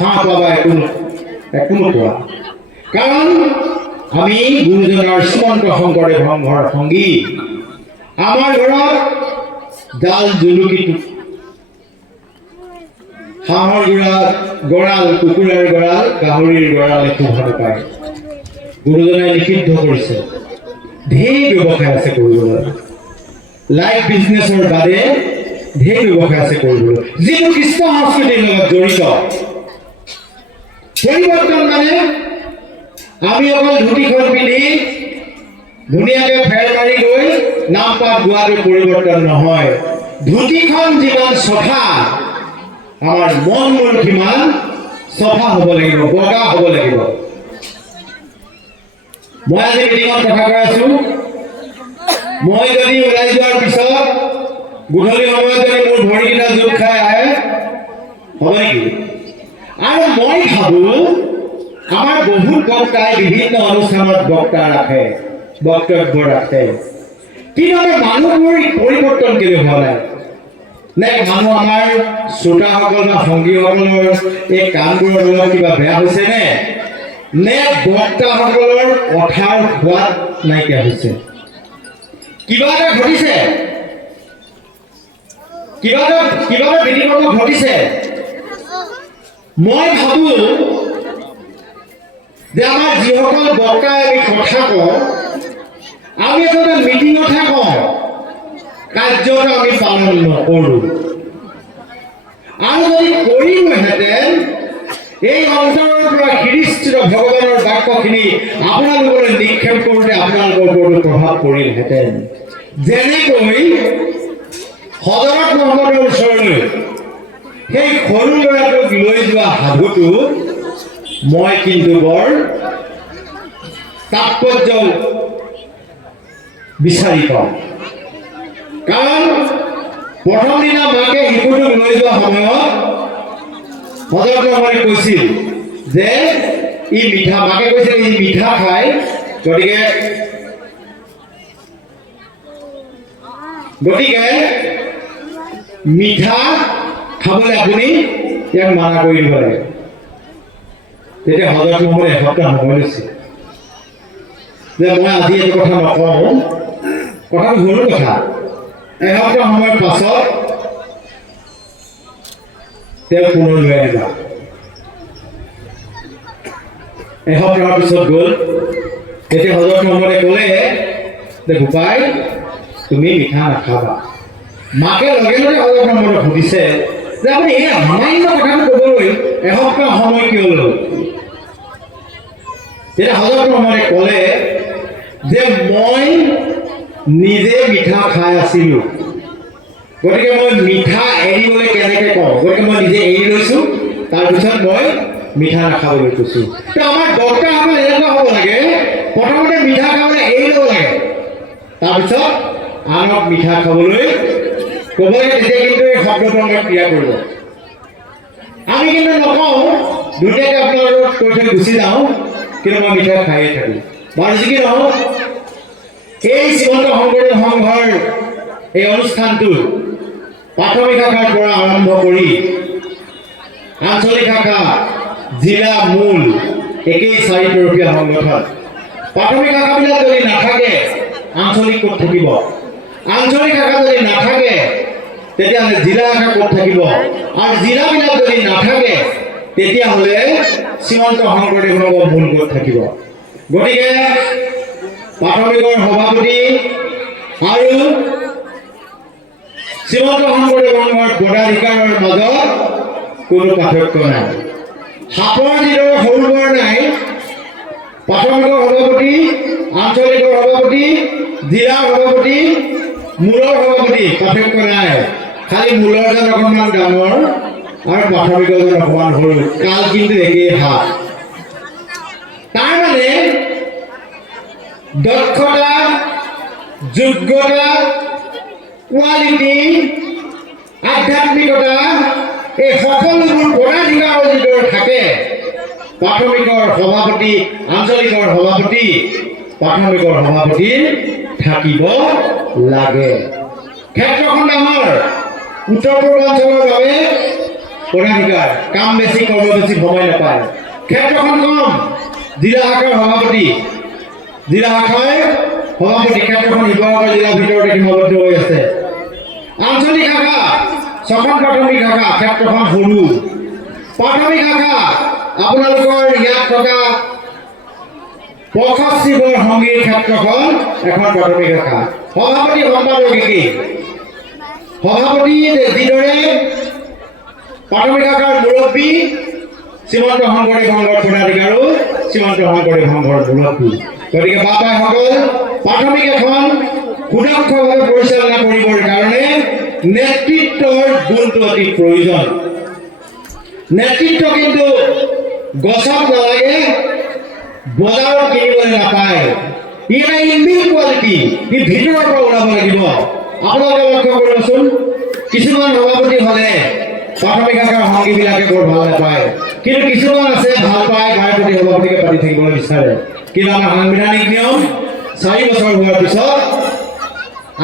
হাঁহ পাবা, একো নোপোৱা। কাৰণ আমি গুৰুজনাৰ শ্ৰীমন্ত শংকৰদেৱ সংঘৰ সংগী। আমাৰ ঘৰত জাল জুলুকি, হাঁহৰ গঁৰাল, কুকুৰাৰ গঁৰাল, গাহৰিৰ গঁৰাল একো ভাল পায়। গুৰুজনাই নিষিদ্ধ কৰিছে। ঢেৰ ব্যৱসায় আছে কৰিবলৈ, লাইফ বিজনেছৰ বাদে ঢেৰ ব্যৱসায় আছে কৰিবলৈ, যিটো কৃষ্ণ সংস্কৃতিৰ লগত জড়িত। পৰিৱৰ্তন মানে আমি অকল ধুতিখন পিন্ধি ধুনীয়াকৈ ফেৰ মাৰি গৈ নাম পাত গোৱাটো পৰিৱৰ্তন নহয়। ধুতিখন যিমান চফা, আমাৰ মন মূৰ সিমান চফা হ'ব লাগিব, বগা হ'ব লাগিব। মই আজি মিটিঙত কথা কৈ আছো, মই যদি ওলাই যোৱাৰ পিছত গধূলি সময়ত যদি মোৰ ভৰিকেইটা জোক খাই আহে, হ'ব নেকি? আৰু মই ভাবো আমাৰ বহুত বক্তাই বিভিন্ন অনুষ্ঠানত বক্তা ৰাখে, বক্তব্য ৰাখে, কিন্তু আমাৰ মানুহবোৰ পৰিৱৰ্তন কেলৈ হোৱা নাই? নে মানুহ আমাৰ শ্ৰোতাসকল বা সংগীসকলৰ এই কামবোৰৰ অলপ কিবা বেয়া হৈছে নে বক্তাসকলৰ কথাৰ সোৱাদ নাইকিয়া হৈছে? কিবা এটা ঘটিছে, কিবা এটা বিনিময় ঘটিছে। মই ভাবো যে আমাৰ যিসকল বক্তাই আমি কথা কওঁ, আমি আচলতে মিটিঙতহে কওঁ, কাৰ্যটো আমি পালন নকৰোঁ আৰু যদি কৰিলোহেঁতেন এই অন্তৰৰ পৰা খ্ৰীষ্টিত ভগৱানৰ বাক্যখিনি আপোনালোকলৈ নিক্ষেপ কৰোঁতে আপোনালোকৰ ওপৰতো প্ৰভাৱ পৰিলহেঁতেন যেনেকৈ হজৰত মহম্মদৰ ওচৰলৈ সেই সৰু ল'ৰাটোক লৈ যোৱা সাধুটো মই কিন্তু বৰ তাৎপৰ্য বিচাৰি পাওঁ কাৰণ প্ৰথম দিনা মাকে শিশুটোক লৈ যোৱা সময়ত হজৰত মহম্মদে কৈছিল যে ই মিঠা মাকে কৈছিল ই মিঠা খায় গতিকে মিঠা খাবলৈ আপুনি ইয়াক মানা কৰি দিব লাগে তেতিয়া হজৰত মহম্মদে এসপ্তাহ সময় লৈছিল যে মই আজি এইটো কথা নকওঁ কথাটো সৰু কথা এসপ্তাহ সময়ৰ পাছত তেওঁ পুনৰ লৈ আহিবা এসপ্তাহৰ পিছত গ'ল তেতিয়া হজৰত মহম্মদে ক'লে যে গোপাই তুমি মিঠা নাখাবা মাকে লগে লগে হজৰত মহম্মদক সুধিছে যে আপুনি এই সামান্য কথাটো ক'বলৈ এসপ্তাহ সময় কিয় ল'ল তেতিয়া হজৰত মহম্মদে ক'লে যে মই নিজে মিঠা খাই আছিলোঁ গতিকে মই মিঠা এৰিবলৈ কেনেকৈ কওঁ গতিকে মই নিজে এৰি লৈছোঁ তাৰপিছত মই মিঠা নাখাবলৈ কৈছোঁ তো আমাৰ ডক্টৰসকল এনেকুৱা হ'ব লাগে প্ৰথমতে মিঠা খাবলৈ এৰি ল'ব লাগে তাৰপিছত আনক মিঠা খাবলৈ ক'ব লাগে তেতিয়া কিন্তু এই শব্দটো আমাক ক্ৰিয়া কৰিব আমি কিন্তু নকওঁ দুটাকে আপোনালোকক কৈ থৈ গুচি যাওঁ কিন্তু মই মিঠা খায়ে থাকোঁ বাৰু যি কি নহওক এই শ্ৰীমন্ত শংকৰদেৱ সংঘৰ এই অনুষ্ঠানটো প্ৰাথমিক শাখাৰ পৰা আৰম্ভ কৰি আঞ্চলিক শাখা জিলা মূল একেই চাৰিতৰফীয়া সংগঠন প্ৰাথমিক শাখাবিলাক যদি নাথাকে আঞ্চলিক ক'ত থাকিব আঞ্চলিক শাখা যদি নাথাকে তেতিয়াহ'লে জিলা শাখা ক'ত থাকিব আৰু জিলাবিলাক যদি নাথাকে তেতিয়াহ'লে শ্ৰীমন্ত শংকৰদেৱ সংঘৰ মূল ক'ত থাকিব গতিকে প্ৰাথমিকৰ সভাপতি আৰু শ্ৰীমন্ত শংকৰদেৱ সংঘৰ পদাধিকাৰৰ মাজত কোনো পাৰ্থক্য নাই সাপৰ যিদৰে সৰু বৰ নাই প্ৰাথমিকৰ সভাপতি আঞ্চলিকৰ সভাপতি জিলাৰ সভাপতি মূলৰ সভাপতি পাৰ্থক্য নাই খালি মূলৰজন অকণমান ডাঙৰ আৰু প্ৰাথমিকৰজন অকণমান সৰু কাল কিন্তু একেই হাত তাৰমানে দক্ষতা যোগ্যতা কোৱালিটি আধ্যাত্মিকতা এই সকলোবোৰ পদাধিকাৰৰ যিদৰে থাকে প্ৰাথমিকৰ সভাপতি আঞ্চলিকৰ সভাপতি প্ৰাথমিকৰ সভাপতি থাকিব লাগে ক্ষেত্ৰখন ডাঙৰ উত্তৰ পূৰ্বাঞ্চলৰ বাবে পদাধিকাৰ কাম বেছি কৰিব বেছি সময় নাপায় ক্ষেত্ৰখন কম জিলা শাখাৰ সভাপতি জিলা শাখাৰ সভাপতি ক্ষেত্ৰখন শিৱসাগৰ জিলাৰ ভিতৰতে সীমাবদ্ধ হৈ আছে আঞ্চলিক শাখা ছখন প্ৰাথমিক শাখা ক্ষেত্ৰখন সৰু প্ৰাথমিক শাখা আপোনালোকৰ ইয়াত থকা প্ৰকাশ শিৱৰ সংগীৰ ক্ষেত্ৰখন এখন প্ৰাথমিক শাখা সভাপতি সম্পাদক একেই সভাপতি যিদৰে প্ৰাথমিক শাখাৰ মুৰব্বী শ্ৰীমন্ত শংকৰদেৱ সংঘৰ পদাধিকাৰো শ্ৰীমন্ত শংকৰদেৱ সংঘৰ মুৰব্বী গতিকে বাপাইসকল প্ৰাথমিক এখন সুদক্ষভাৱে পৰিচালনা কৰিবৰ কাৰণে নেতৃত্বৰ গুণটো অতি প্ৰয়োজন নেতৃত্ব কিন্তু গছত নালাগে বজাৰত কিনিবলৈ নাপায় ই এটা ইনবিল্ট কোৱালিটি ই ভিতৰৰ পৰা ওলাব লাগিব আপোনালোকে লক্ষ্য কৰিবচোন কিছুমান সভাপতি হ'লে প্ৰাথমিক শাখাৰ সংগীবিলাকে বৰ ভাল নাপায় কিন্তু কিছুমান আছে ভাল পায় গায়ৰ প্ৰতি সভাপতিকে পাতি থাকিবলৈ বিচাৰে কিন্তু আমাৰ সাংবিধানিক নিয়ম 4 বছৰ হোৱাৰ পিছত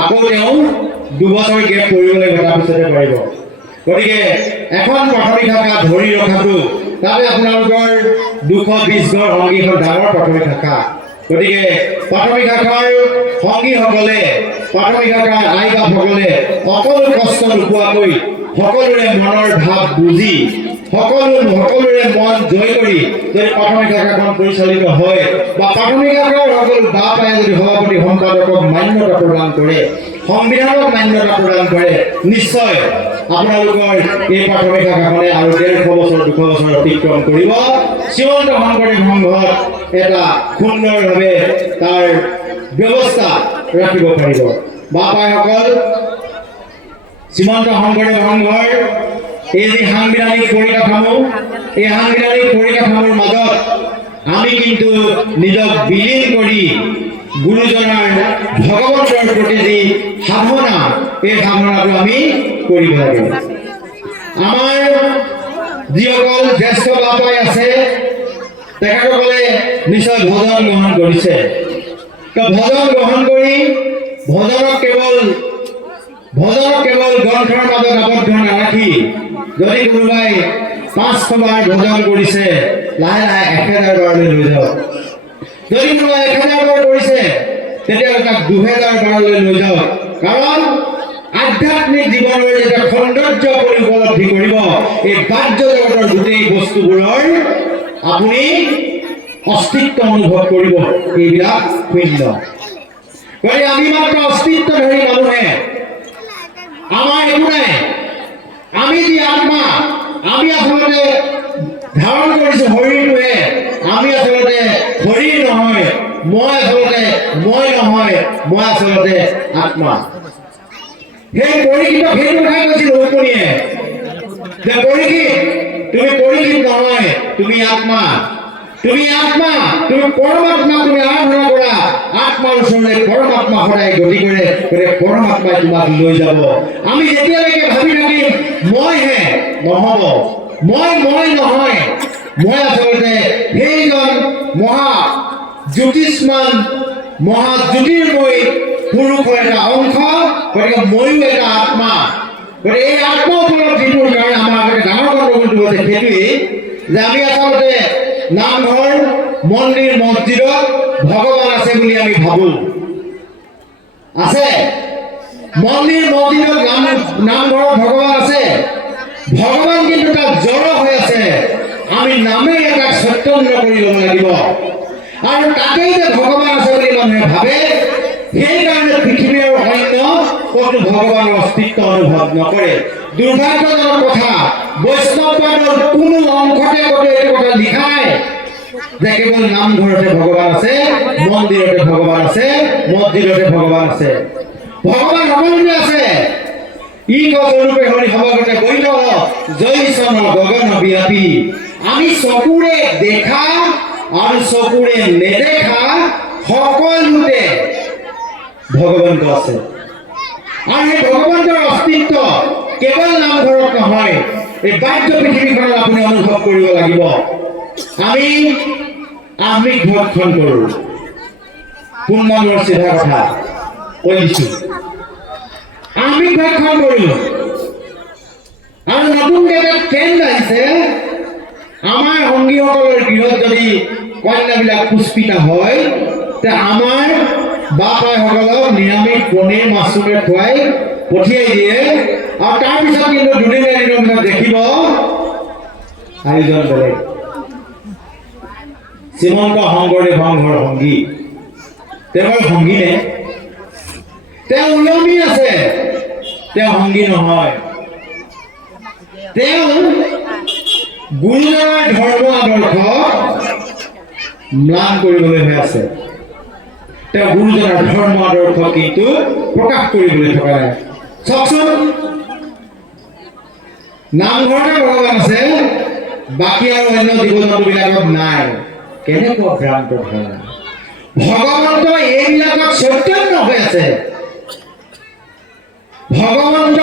আকৌ তেওঁ 2 বছৰ গেপ কৰিবলৈ তাৰপিছতে পাৰিব গতিকে এখন প্ৰাথমিক শাখা ধৰি ৰখাটো তাতে আপোনালোকৰ 220 ঘৰ সংগীখন ডাঙৰ প্ৰাথমিক শাখা গতিকে প্ৰাথমিক শাখাৰ সংগীসকলে প্ৰাথমিক শাখাৰ আই বাপসকলে অকল কষ্ট নোপোৱাকৈ সকলোৰে মনৰ ভাৱ বুজি সকলোৰে মন জয় কৰি যদি প্ৰাথমিক শাখাখন পৰিচালিত হয় বা প্ৰাথমিক শাখাৰ সকলো বা পায়ে যদি সভাপতি সম্পাদকক মান্যতা প্ৰদান কৰে, সংবিধানক মান্যতা প্ৰদান কৰে, নিশ্চয় আপোনালোকৰ এই প্ৰাথমিক শাখাখনে আৰু 150 বছৰ 200 বছৰ অতিক্ৰম কৰিব। শ্ৰীমন্ত শংকৰদেৱ সংঘত এটা সুন্দৰভাৱে তাৰ ব্যৱস্থা ৰাখিব পাৰিব। বা পাইসকল, শ্ৰীমন্ত শংকৰদেৱ সংঘৰ এই যে সাংবিধানিক পৰিকাঠামো, এই সাংবিধানিক পৰিকাঠামোৰ মাজত আমি কিন্তু নিজক বিলীন কৰি গুৰুজনাৰ ভগৱন্তৰ প্ৰতি যি সাধনা, এই সাধনাটো আমি কৰিব লাগে। আমাৰ যিসকল জ্যেষ্ঠ বাপাই আছে তেখেতসকলে নিশ্চয় ভজন গ্ৰহণ কৰিছে। তো ভজন গ্ৰহণ কৰি ভজনক কেৱল গ্ৰন্থৰ মাজত আবদ্ধ নাৰাখি যদি কোনোবাই 500 বাৰ ভজন কৰিছে, লাহে লাহে 1000 বাৰলৈ লৈ যাওক। যদি কোনোবাই 1000 বাৰ কৰিছে, তেতিয়াহ'লে তাক 2000 বাৰলৈ লৈ যাওক। কাৰণ আধ্যাত্মিক জীৱনৰ যেতিয়া সৌন্দৰ্য কৰি উপলব্ধি কৰিব, এই বাহ্য জগতৰ গোটেই বস্তুবোৰৰ আপুনি অস্তিত্ব অনুভৱ কৰিব, এইবিলাক শূন্য। গতিকে আমি মাত্ৰ অস্তিত্বধাৰী মানুহে, আমাৰ একো নাই। আমি যি আত্মা, আমি আচলতে ধাৰণ কৰিছো শৰীৰটোৱে, আমি আচলতে শৰীৰ নহয়, মই আচলতে আত্মা। সেই পৰীক্ষিত সেইটো কথা কৈছিল ৰুক্মিণীয়ে যে পৰীক্ষিত, তুমি পৰীক্ষিত নহয়, তুমি আত্মা, তুমি পৰমাত্মা, তুমি আৰাধনা কৰা। আত্মাৰ ওচৰলৈ পৰমাত্মা সদায় গতি কৰে, পৰমাত্মাই তোমাক লৈ যাব। আমি যেতিয়ালৈকে ভাবি থাকিম মইহে, নহ'ব। মই নহয়, মই আচলতে সেইজন মহা জ্যোতিষ্মান, মহা জ্যোতিৰ্ময় পুৰুষৰ এটা অংশ। গতিকে ময়ো এটা আত্মা। গতিকে এই আত্মা উপলব্ধিটোৰ কাৰণে আমাৰ আগতে ডাঙৰ গণ্ডগোলটো হৈছে সেইটোৱেই যে আমি আচলতে নামঘৰ, মন্দিৰ, মছজিদত ভগৱান আছে বুলি আমি ভাবো। আছে, মন্দিৰ মছজিদত নামঘৰত ভগৱান আছে। ভগৱান কিন্তু তাত জড় হৈ আছে। আমি নামেই এটা চৈতন্য কৰি ল'ব লাগিব। আৰু তাতেই যে ভগৱান আছে বুলি মানুহে ভাবে, সেইকাৰণে পৃথিৱীৰ অন্য ক'তো ভগৱানৰ অস্তিত্ব অনুভৱ নকৰে। দুৰ্ভাগ্যজনক কথা, বৈষ্ণৱবাদৰ কোনো অংশতে ক'তো এইটো কথা লিখা নাই যে কেৱল নামঘৰতে ভগৱান আছে, মন্দিৰতে ভগৱান আছে, মছজিদতে ভগৱান আছে। ভগৱান সকলোতে আছে। ই গৰুপে হৰি সভাগতে বৈঠ জয়চন গগন ব্যাপী। আমি চকুৰে দেখা আৰু চকুৰে নেদেখা সকলোতে ভগৱন্ত আছে। আৰু সেই ভগৱন্তৰ অস্তিত্ব কেৱল নামঘৰত নহয়, এই বাহ্য পৃথিৱীখনত আপুনি অনুভৱ কৰিব লাগিব। আমি আমিক ভক্ষণ কৰোঁ। পূৰ্ণামৰ চিধা কথা কৈ দিছোঁ, আমি ভক্ষণ কৰোঁ। আৰু নতুনকৈ এটা ট্ৰেণ্ড আহিছে, আমাৰ সংগীসকলৰ গৃহত যদি কন্যাবিলাক পুষ্পিতা হয়, তে আমাৰ বাপাইসকলক নিৰামিষ পনীৰ মাছৰুমে খুৱাই পঠিয়াই দিয়ে। আৰু তাৰপিছত কিন্তু দুদিনীয়া দিনৰ পিছত দেখিব আয়োজন বেলেগ। শ্ৰীমন্ত শংকৰদেৱ সংঘৰ সংগী, তেওঁৰ সংগী নে? তেওঁ উলমি আছে, তেওঁ সংগী নহয়। তেওঁ গুৰুজনাৰ ধৰ্ম আদৰ্শ ম্লান কৰিবলৈহে আছে। তেওঁ গুৰুজনাৰ ধৰ্ম আদৰ্শ কিন্তু প্ৰকাশ কৰিবলৈ থকা নাই। চাওকচোন, নামঘৰতে ভগৱান আছে, বাকী আৰু অন্য জীৱ জন্তুবিলাকত নাই। কেনেকুৱা ভ্ৰান্ত ধাৰণা! ভগৱন্ত এইবিলাকত চৈতন্য হৈ আছে। ভগৱন্ত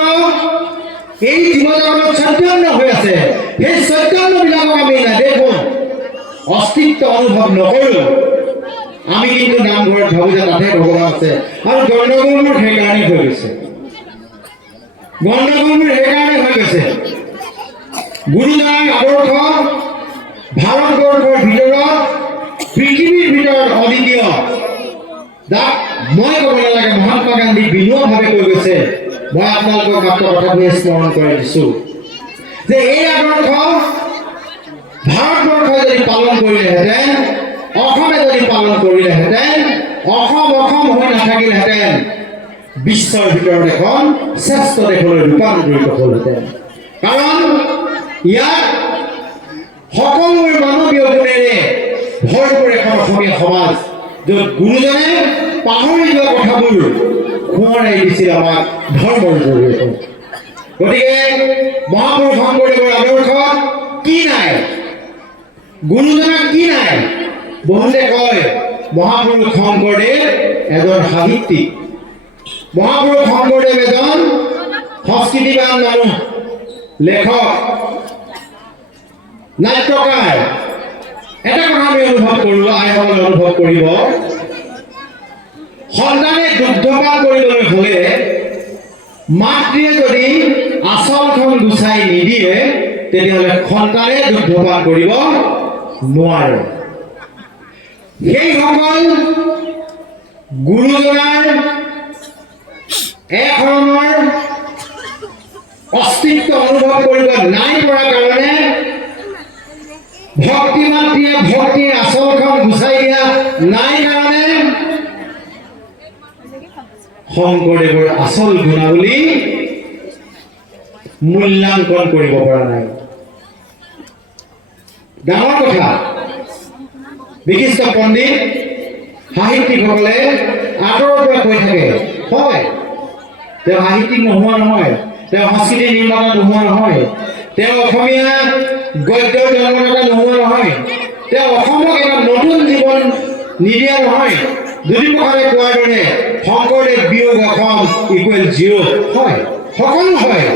এই জীৱ জগতত চৈতন্য হৈ আছে। সেই চৈতন্যবিলাকক আমি নেদেখো, অস্তিত্ব অনুভৱ নকৰোঁ। আমি কিন্তু নামঘৰত ভাবো যে তাতে ভগৱান আছে। আৰু গণ্ডগোলবোৰ সেইকাৰণে হৈ গৈছে। গুৰুজনাৰ আদৰ্শ ভাৰতবৰ্ষৰ ভিতৰত, পৃথিৱীৰ ভিতৰত অদ্বিতীয়। যাক মই ক'ব নালাগে, মহাত্মা গান্ধী বিনুভাৱে কৈ গৈছে। মই আপোনালোকক মাত্ৰ কথাটোৱে স্মৰণ কৰাই দিছোঁ যে এই আদৰ্শ ভাৰতবৰ্ষই যদি পালন কৰিলেহেঁতেন, অসমে যদি পালন কৰিলেহেঁতেন, অসম হৈ নাথাকিলেহেঁতেন, বিশ্বৰ ভিতৰত এখন শ্ৰেষ্ঠ দেশলৈ ৰূপান্তৰিত হ'লহেঁতেন। কাৰণ ইয়াত সকলোৰে মানৱীয় গুণেৰে ভৰপূৰ এখন অসমীয়া সমাজ, য'ত গুৰুজনে পাহৰি যোৱা কথাবোৰ সোঁৱৰাই দিছিল আমাক ধৰ্মৰ জৰিয়তে। গতিকে মহাপুৰুষ শংকৰদেৱৰ আদৰ্শত কি নাই, গুৰুজনাৰ কি নাই? বহুতে কয় মহাপুৰুষ শংকৰদেৱ এজন সাহিত্যিক, মহাপুৰুষ শংকৰদেৱ এজন সংস্কৃতিবান মানুহ, লেখক, নাট্যকাৰ। এটা কথা আমি অনুভৱ কৰোঁ, আইসকলে অনুভৱ কৰিব, সন্তানে দুগ্ধপান কৰিবলৈ হ'লে মাতৃয়ে যদি আঁচলখন গুচাই নিদিয়ে, তেতিয়াহ'লে সন্তানে দুগ্ধপান কৰিব নোৱাৰে। সেইসকল গুৰুজনাৰ এধৰণৰ অস্তিত্ব অনুভৱ কৰিব নাই পৰা কাৰণে ভক্তি মাতৃয়ে ভক্তিৰ আঁচলখন গুচাই দিয়া নাই কাৰণে শংকৰদেৱৰ আচল গুণাৱলী মূল্যাংকন কৰিব পৰা নাই। ডাঙৰ কথা। বিশিষ্ট পণ্ডিত সাহিত্যিকসকলে আঁতৰৰ পৰা কৈ থাকে, হয় তেওঁ সাহিত্যিক নোহোৱা নহয়, তেওঁ সংস্কৃতি নিৰ্মাতা নোহোৱা নহয়, তেওঁ অসমীয়া গদ্যৰ জন্মদাতা নোহোৱা নহয়, তেওঁ অসমক এটা নতুন জীৱন নিদিয়া নহয়। জ্যোতিপ্ৰসাদে কোৱাৰ দৰে শংকৰদেৱ বিয়োগ অসম ইকুৱেল 0, হয় সকলো হয়,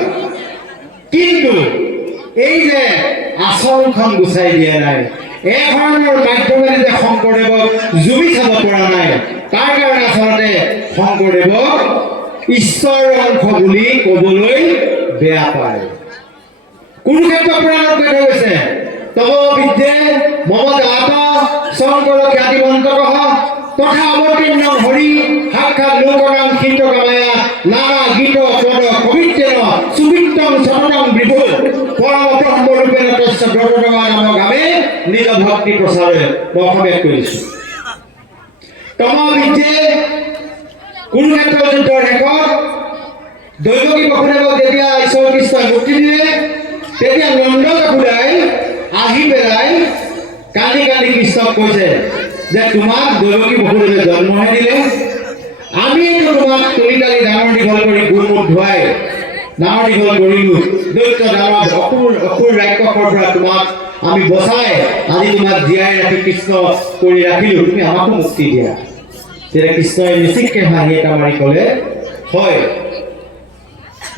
কিন্তু এই যে আচলখন গুচাই দিয়া নাই, এধৰণৰ মাধ্যমেৰে যে শংকৰদেৱক জুমি চাব পৰা নাই, তাৰ কাৰণে আচলতে শংকৰদেৱক ঈশ্বৰৰ অংশ বুলি ক'বলৈ বেয়া পায়। কুৰুক্ষেত্ৰ পুৰাণত কৈ থৈ গৈছে, তব বিদ্যে মম জাত শংকৰ খ্যাতিমন্তকঃ তথা অৱতীৰ্ণ হৰি সাক্ষাৎ লোকনাং ক্ষিন্ত কামায়া নানা গীত পদ কবিত্তেন সুবিত্তং সততং বিভু পৰম ব্ৰহ্মৰূপেণ তস্য ব্ৰততমা নাম গামে নিজ ভক্তি প্ৰচাৰে। মই অসমীয়াত কৰিছোঁ। তম বিদ্যে কুৰুক্ষেত্ৰ যুদ্ধৰ শেষত দৈৱকী বসুদেৱক যেতিয়া ঈশ্বৰ কৃষ্ণই মুক্তি দিলে, তেতিয়া নন্দ কাকুদাই আহি পেলাই কান্দি কান্দি কৃষ্ণক কৈছে যে তোমাক দৈৱকী বসুদেৱে জন্মহে দিলে, আমিতো তোমাক তুলি তালি ডাঙৰ দীঘল কৰি গুৰমুখ ধুৱাই ডাঙৰ দীঘল কৰিলোঁ, দৈত্য দানৱ অসুৰ ৰাক্ষসৰ পৰা তোমাক আমি বচাই আজি তোমাক জীয়াই ৰাখি কৃষ্ণ কৰি ৰাখিলোঁ, তুমি আমাকো মুক্তি দিয়া। তেতিয়া কৃষ্ণই নিচিককে হাঁহি এটা মাৰি ক'লে, হয়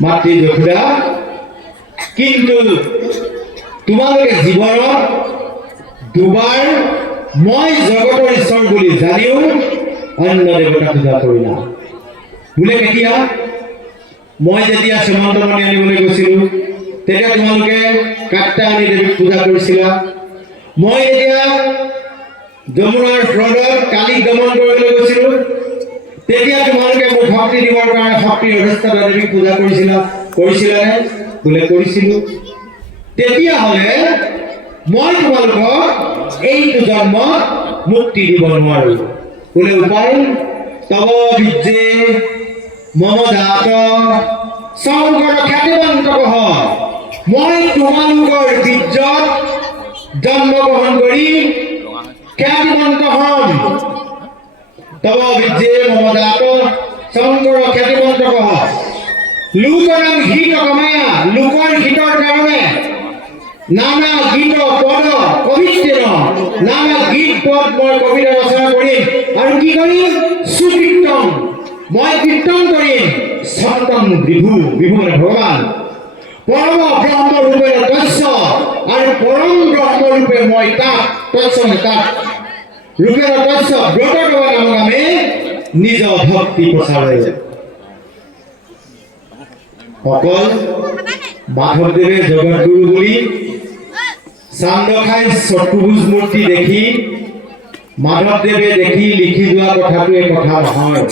মাতৃ যশোদা, কিন্তু তোমালোকে জীৱনত দুবাৰ মই জগতৰ ঈশ্বৰ বুলি জানিও অন্য দেৱতা পূজা কৰিলা। বোলে কেতিয়া? মই যেতিয়া শ্ৰীমন্তমণি আনিবলৈ গৈছিলোঁ, তেতিয়া তোমালোকে কাত্যায়নী দেৱীক পূজা কৰিছিলা। মই যেতিয়া যমুনাৰ হ্ৰদত কালিক দমন কৰিবলৈ গৈছিলোঁ, তেতিয়া তোমালোকে মোক শক্তি দিবৰ কাৰণে শক্তিৰ অধিষ্ঠাতা দেৱীক পূজা কৰিছিলানে? বোলে কৰিছিলোঁ। তেতিয়াহ'লে মই তোমালোকক এইটো জন্মত মুক্তি দিব নোৱাৰো। বোলে উপায়? তব বিদ্যে মম জাত শংকৰ খ্যাতিমন্তকঃ মই তোমালোকৰ বীৰ্যত জন্মগ্ৰহণ কৰি খ্যাতিমন্ত হ'ম। তব বিদ্যে মম জাত শংকৰ খ্যাতিমন্তকঃ লোকনাং হিত কামায়া লোকৰ হিতৰ কাৰণে নানা গীত পদ কবিত্তেন নানা গীত পদ মই কবিতা ৰচনা কৰিম, আৰু কি কৰিম? সুকীৰ্তন মই কীৰ্তন কৰিম, সততং বিভু মানে ভগৱান পৰম ব্ৰহ্মৰূপে তস্য, আৰু পৰম ব্ৰহ্মৰূপে মই তাত তস্য তাত ৰূপে তস্য ব্ৰততমা নাম গামে নিজ ভক্তি প্ৰচাৰে। অকল মাধৱদেৱে জগতগুৰু বুলি চান্দখাই চতুৰ্ভুজ মূৰ্তি দেখি মাধৱদেৱে দেখি লিখি যোৱা কথাটোৱে কথা নহয়,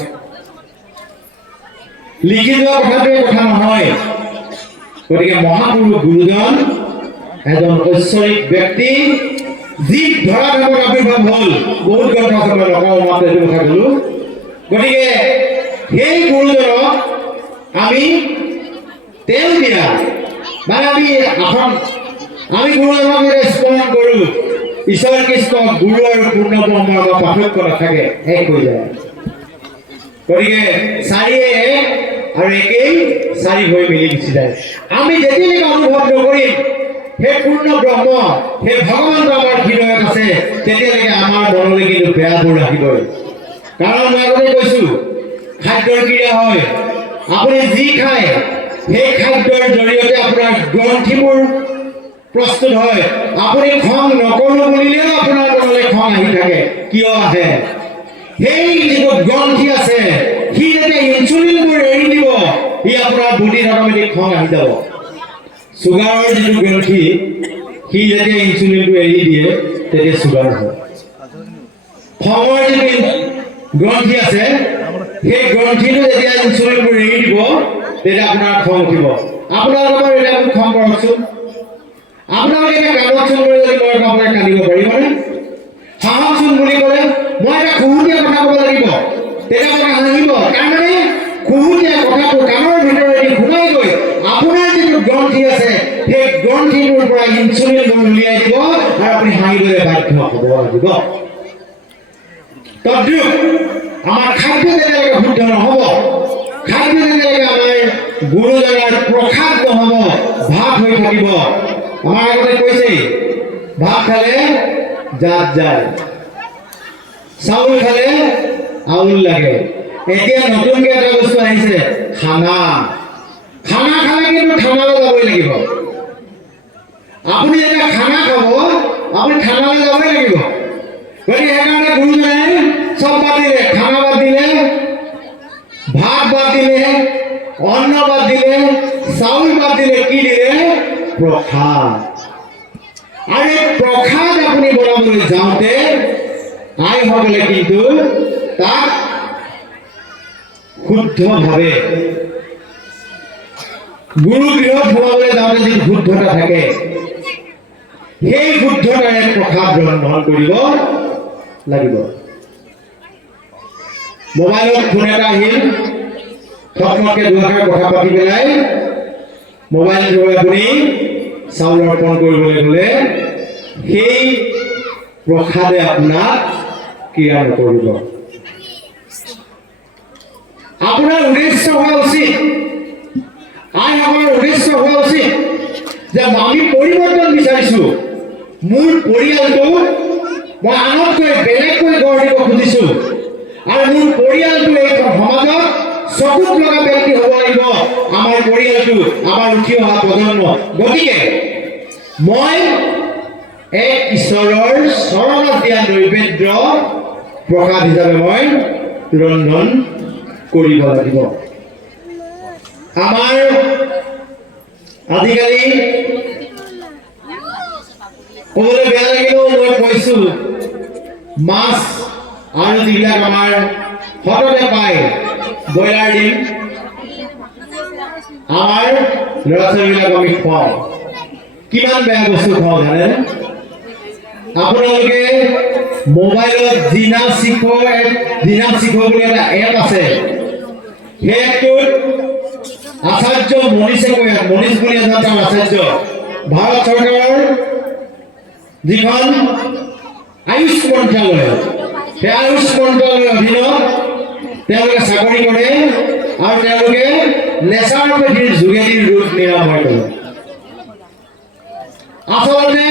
লিখি যোৱা কথাটোৱে কথা নহয়। গতিকে মহাপুৰুষ গুৰুজন এজন ঐশ্বৰিক ব্যক্তি যি ধৰা ধামত আবিৰ্ভাৱ হ'ল বহুত গ্ৰন্থ আছে মই নকওঁ মাত্ৰ এইটো কথা ক'লো গতিকে সেই গুৰুজনক আমি তেল দিয়া মানে আমি গুৰুজনক স্মৰণ কৰোঁ ঈশ্বৰ কৃষ্ণ গুৰু আৰু পূৰ্ণ ব্ৰহ্মৰ পাৰ্থক্য নাথাকে এক হৈ যায় গতিকে চাৰিয়ে আৰু একেই চাৰি হৈ মিলি গুচি যায় আমি যেতিয়ালৈকে অনুভৱ নকৰিম সেই পূৰ্ণ ব্ৰহ্ম সেই ভগৱানটো আমাৰ হৃদয়ত আছে তেতিয়ালৈকে আমাৰ মনলৈ কিন্তু বেয়াবোৰ আহিবই কাৰণ মই আগতে কৈছোঁ খাদ্যৰ ক্ৰিয়া হয় আপুনি যি খায় সেই খাদ্যৰ জৰিয়তে আপোনাৰ গ্ৰন্থিবোৰ প্ৰস্তুত হয় আপুনি খং নকৰোঁ বুলিলেও আপোনাৰ মনলৈ খং আহি থাকে কিয় আহে সেই যিটো গ্ৰন্থি আছে সি যেতিয়া ইনচুলিনবোৰ এৰি দিব সি আপোনাৰ বডিত অট'মেটিক খং আহি যাব চুগাৰৰ যিটো গ্ৰন্থি সি যেতিয়া ইনচুলিনটো এৰি দিয়ে তেতিয়া চুগাৰ হয় খঙৰ যিটো গ্ৰন্থি আছে সেই গ্ৰন্থিটো যেতিয়া ইনচুলিনবোৰ এৰি দিব তেতিয়া আপোনাৰ খং উঠিব আপোনালোকৰ এতিয়া খং কৰকচোন আপোনালোকে এতিয়া কান্দকচোন বুলি যদি মই আপোনাক কান্দিব পাৰিবনে হাঁহকচোন বুলি ক'লে মই এটা খুহুতীয়া কথা ক'ব লাগিব তেতিয়া আপোনাক হাঁহিব তাৰমানে খুহুতীয়া কথাটো কাণৰ ভিতৰেদি সোমাই গৈ আপোনাৰ যিটো গ্ৰন্থি আছে সেই গ্ৰন্থিটোৰ পৰা ইনচুলিনবোৰ উলিয়াই দিব আৰু আপুনি হাঁহিবলৈ বাধ্য হ'ব লাগিব তদ্ৰূপ আমাৰ খাদ্য যেতিয়ালৈকে শুদ্ধ নহ'ব খাদ্য যেতিয়ালৈকে আমাৰ গুৰুজনাৰ প্ৰসাদ নহ'ব ভাত হৈ থাকিব আমাৰ আগতে কৈছে ভাত খালে জাত যায় চাউল খালে আউল লাগে এতিয়া নতুনকৈ এটা বস্তু আহিছে খানা খালে কিন্তু থানালৈ যাবই লাগিব আপুনি যেতিয়া খানা খাব আপুনি থানালৈ যাবই লাগিব গতিকে সেইকাৰণে গুৰুজনে চব বাদ দিলে খানা বাদ দিলে ভাত বাদ দিলে অন্ন বাদ দিলে চাউল বাদ দিলে কি দিলে প্ৰসাদ আৰু এই প্ৰসাদ আপুনি বনাবলৈ যাওঁতে আইসকলে কিন্তু তাক শুদ্ধভাৱে গুৰু গৃহত সোমাবলৈ যাওঁতে যি শুদ্ধতা থাকে সেই শুদ্ধতাৰে প্ৰসাদ গ্ৰহণ কৰিব লাগিব মোবাইলত ফোন এটা আহিল থকমককৈ দুআষাৰ কথা পাতি পেলাই মোবাইলটো আপুনি চাউল অৰ্পণ কৰিবলৈ গ'লে সেই প্ৰসাদে আপোনাক ক্ৰিয়া নকৰিব আপোনাৰ উদ্দেশ্য হোৱা উচিত আইসকলৰ উদ্দেশ্য হোৱা উচিত যে আমি পৰিৱৰ্তন বিচাৰিছোঁ মোৰ পৰিয়ালটো মই আনতকৈ বেলেগকৈ গঢ় দিব খুজিছোঁ আৰু মোৰ পৰিয়ালটো এই সমাজত চকুত লগা ব্যক্তি হ'ব লাগিব আমাৰ পৰিয়ালটো আমাৰ উঠি অহা প্ৰজন্ম গতিকে মই এক ঈশ্বৰৰ চৰণত দিয়া নৈবেদ্য প্ৰসাদ হিচাপে মই ৰন্ধন কৰিব লাগিব আমাৰ আজিকালি ক'বলৈ বেয়া লাগিলেও মই কৈছোঁ মাছ আৰু যিবিলাক আমাৰ সততে পায় ব্ৰইলাৰ ডিম আমাৰ ল'ৰা ছোৱালীবিলাক আমি খুৱাওঁ কিমান বেয়া বস্তু খুৱাওঁ জানেনে আপোনালোকে মোবাইলত জিনা শিখো বুলি এটা এপ আছে সেই এপটোত আচাৰ্য মনীষে কৈ মনীষ বুলি এজন আচাৰ্য ভাৰত চৰকাৰৰ যিখন আয়ুষ মন্ত্ৰালয় সেই আয়ুষ মন্ত্ৰালয়ৰ অধীনত তেওঁলোকে চাকৰি কৰে আৰু তেওঁলোকে নেচাৰোপেথিৰ যোগেদি ৰোগ নিৰাময় কৰে আচলতে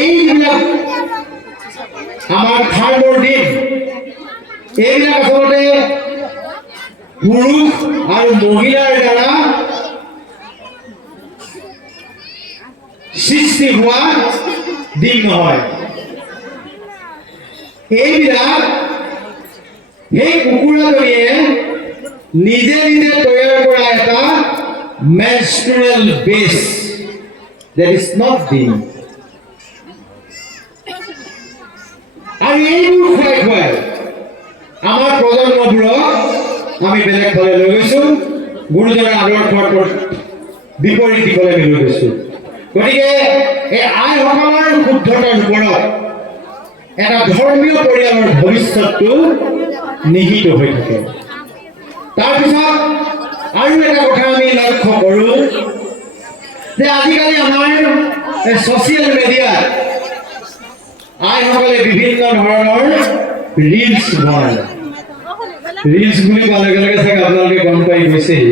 এই যিবিলাক আমাৰ খাৰ্বৰ দিন এইবিলাক আচলতে পুৰুষ আৰু মহিলাৰ দ্বাৰা সৃষ্টি হোৱা দিন নহয় এইবিলাক সেই কুকুৰাজনীয়ে নিজে নিজে তৈয়াৰ কৰা এটা menstrual base that is not দিন আৰু এইবোৰ খুৱাই আমাৰ প্ৰজন্মবোৰক আমি বেলেগ ফালে লৈ গৈছোঁ গুৰুজনাৰ আদৰ্শৰ বিপৰীত দিশলৈ আমি লৈ গৈছোঁ। গতিকে এই আইসকলৰ শুদ্ধতাৰ ওপৰত এটা ধৰ্মীয় পৰিয়ালৰ ভৱিষ্যতটো নিহিত হৈ থাকে। তাৰপিছত আৰু এটা কথা আমি লক্ষ্য কৰোঁ যে আজিকালি আমাৰ ছ'চিয়েল মিডিয়াত আইসকলে বিভিন্ন ধৰণৰ ৰিলছ বনায়। ৰিলছ বুলি কোৱাৰ লগে লগে চাগে আপোনালোকে গম পাই গৈছেই।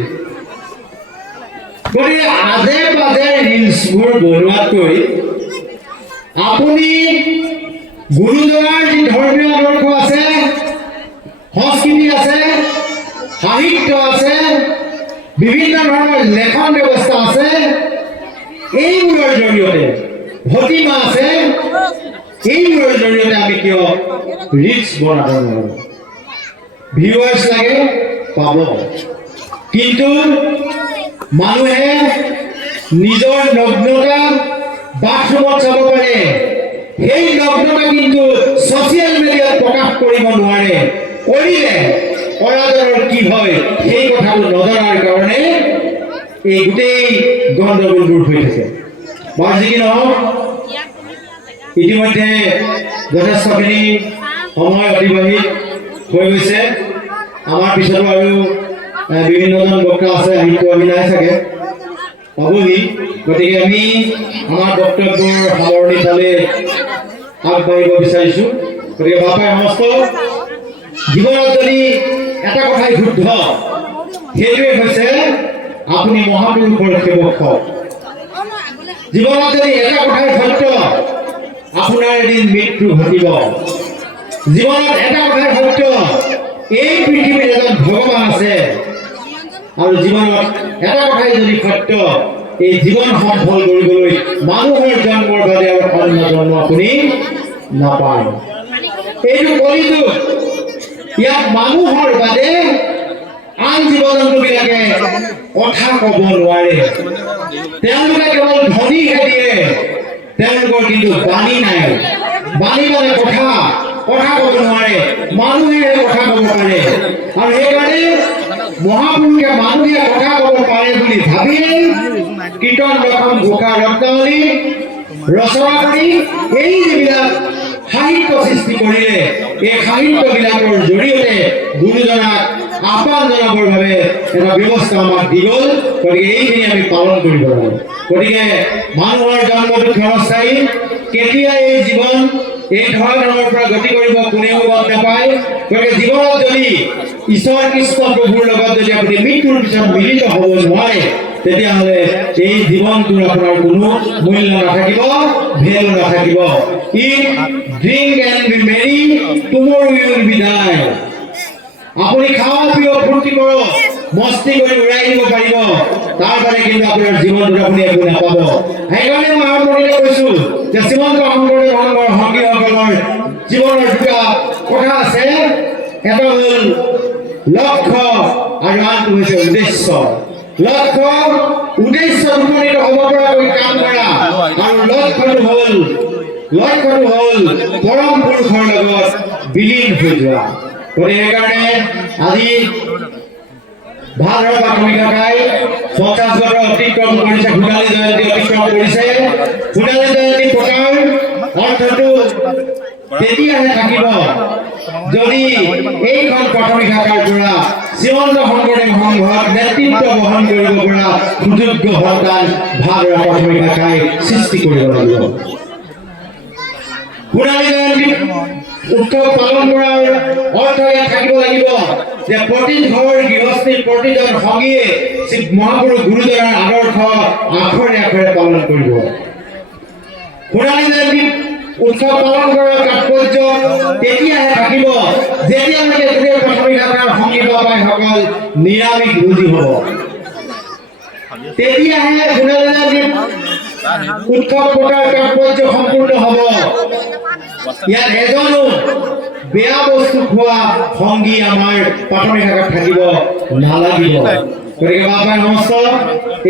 গতিকে আজে বাজে ৰিলছবোৰ বনোৱাতকৈ আপুনি গুৰুজনাৰ যি ধৰ্মীয় আদৰ্শ আছে, সংস্কৃতি আছে, সাহিত্য আছে, বিভিন্ন ধৰণৰ লেখন ব্যৱস্থা আছে, এইবোৰৰ জৰিয়তে ভতিমা আছে, এইবোৰৰ জৰিয়তে আমি কিয় ৰিলছ বনাব নোৱাৰোঁ? ভিউৱাৰ্ছ লাগে পাব, কিন্তু মানুহে নিজৰ নগ্নতা বাথৰুমত চাব পাৰে, সেই নগ্নতা কিন্তু ছ'চিয়েল মিডিয়াত প্ৰকাশ কৰিব নোৱাৰে। কৰিলে কৰাজনৰ কি হয় সেই কথাটো নজনাৰ কাৰণে এই গোটেই গণ্ডগোলবোৰ হৈ থাকে। বাৰু যি কি নহওক, ইতিমধ্যে যথেষ্টখিনি সময় অতিবাহিত হৈ গৈছে। আমাৰ পিছতো আৰু বিভিন্নজন বক্তা আছে, সাহিত্য অভিনয় চাগে পাবহি। গতিকে আমি আমাৰ বক্তব্যৰ সামৰণি ফালে আগবাঢ়িব বিচাৰিছোঁ। গতিকে বাপাই সমস্ত জীৱনত যদি এটা কথাই শুদ্ধ, সেইটোৱে হৈছে আপুনি মহাপুৰুষৰ সেৱক হওক। জীৱনত যদি এটা কথাই সত্য, আপোনাৰ এদিন মৃত্যু ঘটিব। জীৱনত এটা কথাই সত্য, এই পৃথিৱীত এজন ভগৱান আছে। আৰু জীৱনত এটা কথাই যদি সত্য, এই জীৱন সফল কৰিবলৈ মানুহৰ জন্মৰ বাদে আৰু অন্য জন্ম আপুনি নাপায়। এইটো কলিযুগ, ইয়াত মানুহৰ বাদে আন জীৱ জন্তুবিলাকে কথা ক'ব নোৱাৰে। তেওঁলোকে কেৱল ধ্বনিহে দিয়ে, তেওঁলোকৰ কিন্তু বাণী নাই। বাণী মানে কথা ক'ব নোৱাৰে, মানুহে কথা ক'ব পাৰে। আৰু সেইকাৰণে মহাপুৰুষে মানুহে কথা ক'ব পাৰে বুলি ভাবিয়েই কীৰ্তন দশম ঘোষা ৰত্নাৱলী ৰচনা কৰি এই যিবিলাক সাহিত্য সৃষ্টি কৰিলে, এই সাহিত্যবিলাকৰ জৰিয়তে গুৰুজনাক আহ্বান জনাবৰ বাবে এটা ব্যৱস্থা আমাক দি গ'ল। গতিকে এইখিনি আমি পালন কৰিব লাগে। গতিকে মানুহৰ জন্মটো ক্ষণস্থায়ী, কেতিয়া এই জীৱন এই ধৰণৰ পৰা গতি কৰিব কোনেও গম নাপায়। গতিকে জীৱনত যদি ঈশ্বৰ কৃষ্ণ প্ৰভুৰ লগত যদি আপুনি মৃত্যুৰ পিছত মিলিত হ'ব নোৱাৰে, তেতিয়াহ'লে এই জীৱনটোৰ আপোনাৰ কোনো মূল্য নাথাকিব, ভেলু নাথাকিব। Eat, drink and be merry, tomorrow you will be die. আপুনি খাওক, পিয়ক, ফূৰ্তি কৰক, মস্তি কৰি উৰাই দিব পাৰিব, তাৰ বাদে কিন্তু আপোনাৰ জীৱনটোত আপুনি একো নাপাব। সেইকাৰণে মই আৰম্ভণিতে কৈছোঁ যে শ্ৰীমন্ত শংকৰদেৱ সংগীসকলৰ জীৱনৰ দুটা কথা আছে, এটা হ'ল লক্ষ্য আৰু আনটো হৈছে উদ্দেশ্য। লক্ষ্য উদ্দেশ্য উপনীত হ'ব পৰাকৈ কাম কৰা, আৰু লক্ষ্যটো হ'ল পৰম পুৰুষৰ লগত বিলীন হৈ যোৱা। গতিকে সেইকাৰণে আজি ভাৰতৰ প্ৰাথমিক শাখাই 50 বছৰ অতিক্ৰম কৰিছে, ভোগালী জয়ন্তী অতিক্ৰম কৰিছে। ভোগালী জয়ন্তী পতাৰ অৰ্থটো তেতিয়াহে থাকিব যদি এইখন প্ৰাথমিক শাখাৰ পৰা শ্ৰীমন্ত শংকৰদেৱ সংঘক নেতৃত্ব বহন কৰিব পৰা সুযোগ্য সন্তান ভাৰতৰ প্ৰাথমিক শাখাই সৃষ্টি কৰিব লাগিব। ভোগালী জয়ন্তী উৎসৱ পালন কৰাৰ অৰ্থ ইয়াত থাকিব লাগিব যে প্ৰতি ঘৰ গৃহস্থীৰ প্ৰতিজন সংগীয়ে শ্ৰী মহাপুৰুষ গুৰুজনাৰ আদৰ্শ আখৰে আখৰে পালন কৰিব। ভোগালী জয়ন্তী উৎসৱ পালন কৰাৰ তাৎপৰ্য তেতিয়াহে থাকিব যেতিয়ালৈকে গোটেই প্ৰাথমিক শাখাৰ সংগী বাবাইসকল নিৰামিষ ভোজী হ'ব। তেতিয়াহে ভোগালী জয়ন্তী উৎসৱ পতাৰ তাৎপৰ্য সম্পূৰ্ণ হ'ব। ইয়াত এজনো বেয়া বস্তু খোৱা সংগী আমাৰ প্ৰাথমিক শাখাত থাকিব নালাগিব। গতিকে বাবাই সমস্ত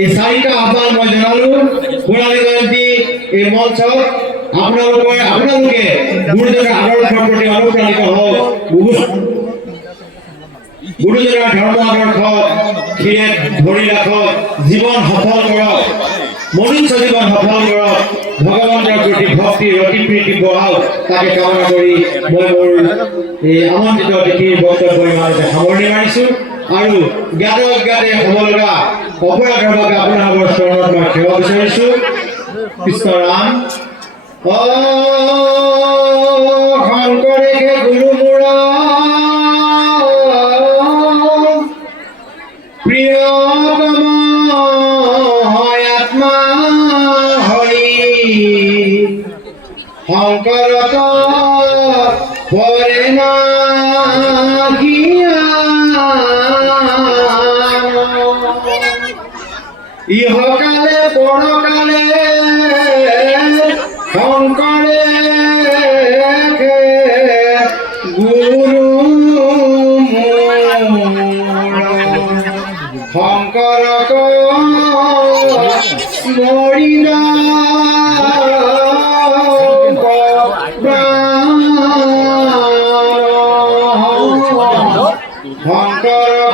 এই চাৰিটা আহ্বান মই জনালো। ভোগালী জয়ন্তী এই মঞ্চত আপোনালোকে গুৰুজনাৰ আদৰ্শৰ প্ৰতি অনুপ্ৰাণিত হওক, গুৰুজনাৰ ধৰ্ম আদৰ্শ ধৰি ৰাখক, জীৱন সফল কৰক, মনুষ্য জীৱন সফল কৰক, ভগৱানৰ প্ৰতি ভক্তি অতি প্ৰীতি বঢ়াওক, তাকে কামনা কৰি মই মোৰ এই আমন্ত্ৰিত অতিথিৰ বক্তব্য ইমানতে সামৰণি মাৰিছোঁ আৰু জ্ঞাতে অজ্ঞাতে হ'ব লগা অপৰাধৰ বাবে আপোনালোকৰ চৰণত মই সেৱা বিচাৰিছোঁ। কৃষ্ণ ৰাম। শংকৰে গুৰু মোৰা প্ৰিয়তম আত্মা হৰি শংকৰত পৰে নাহিয়া ইহকালে পৰকালে শংকৰে গুৰু শংকৰক মৰিলা শংকৰক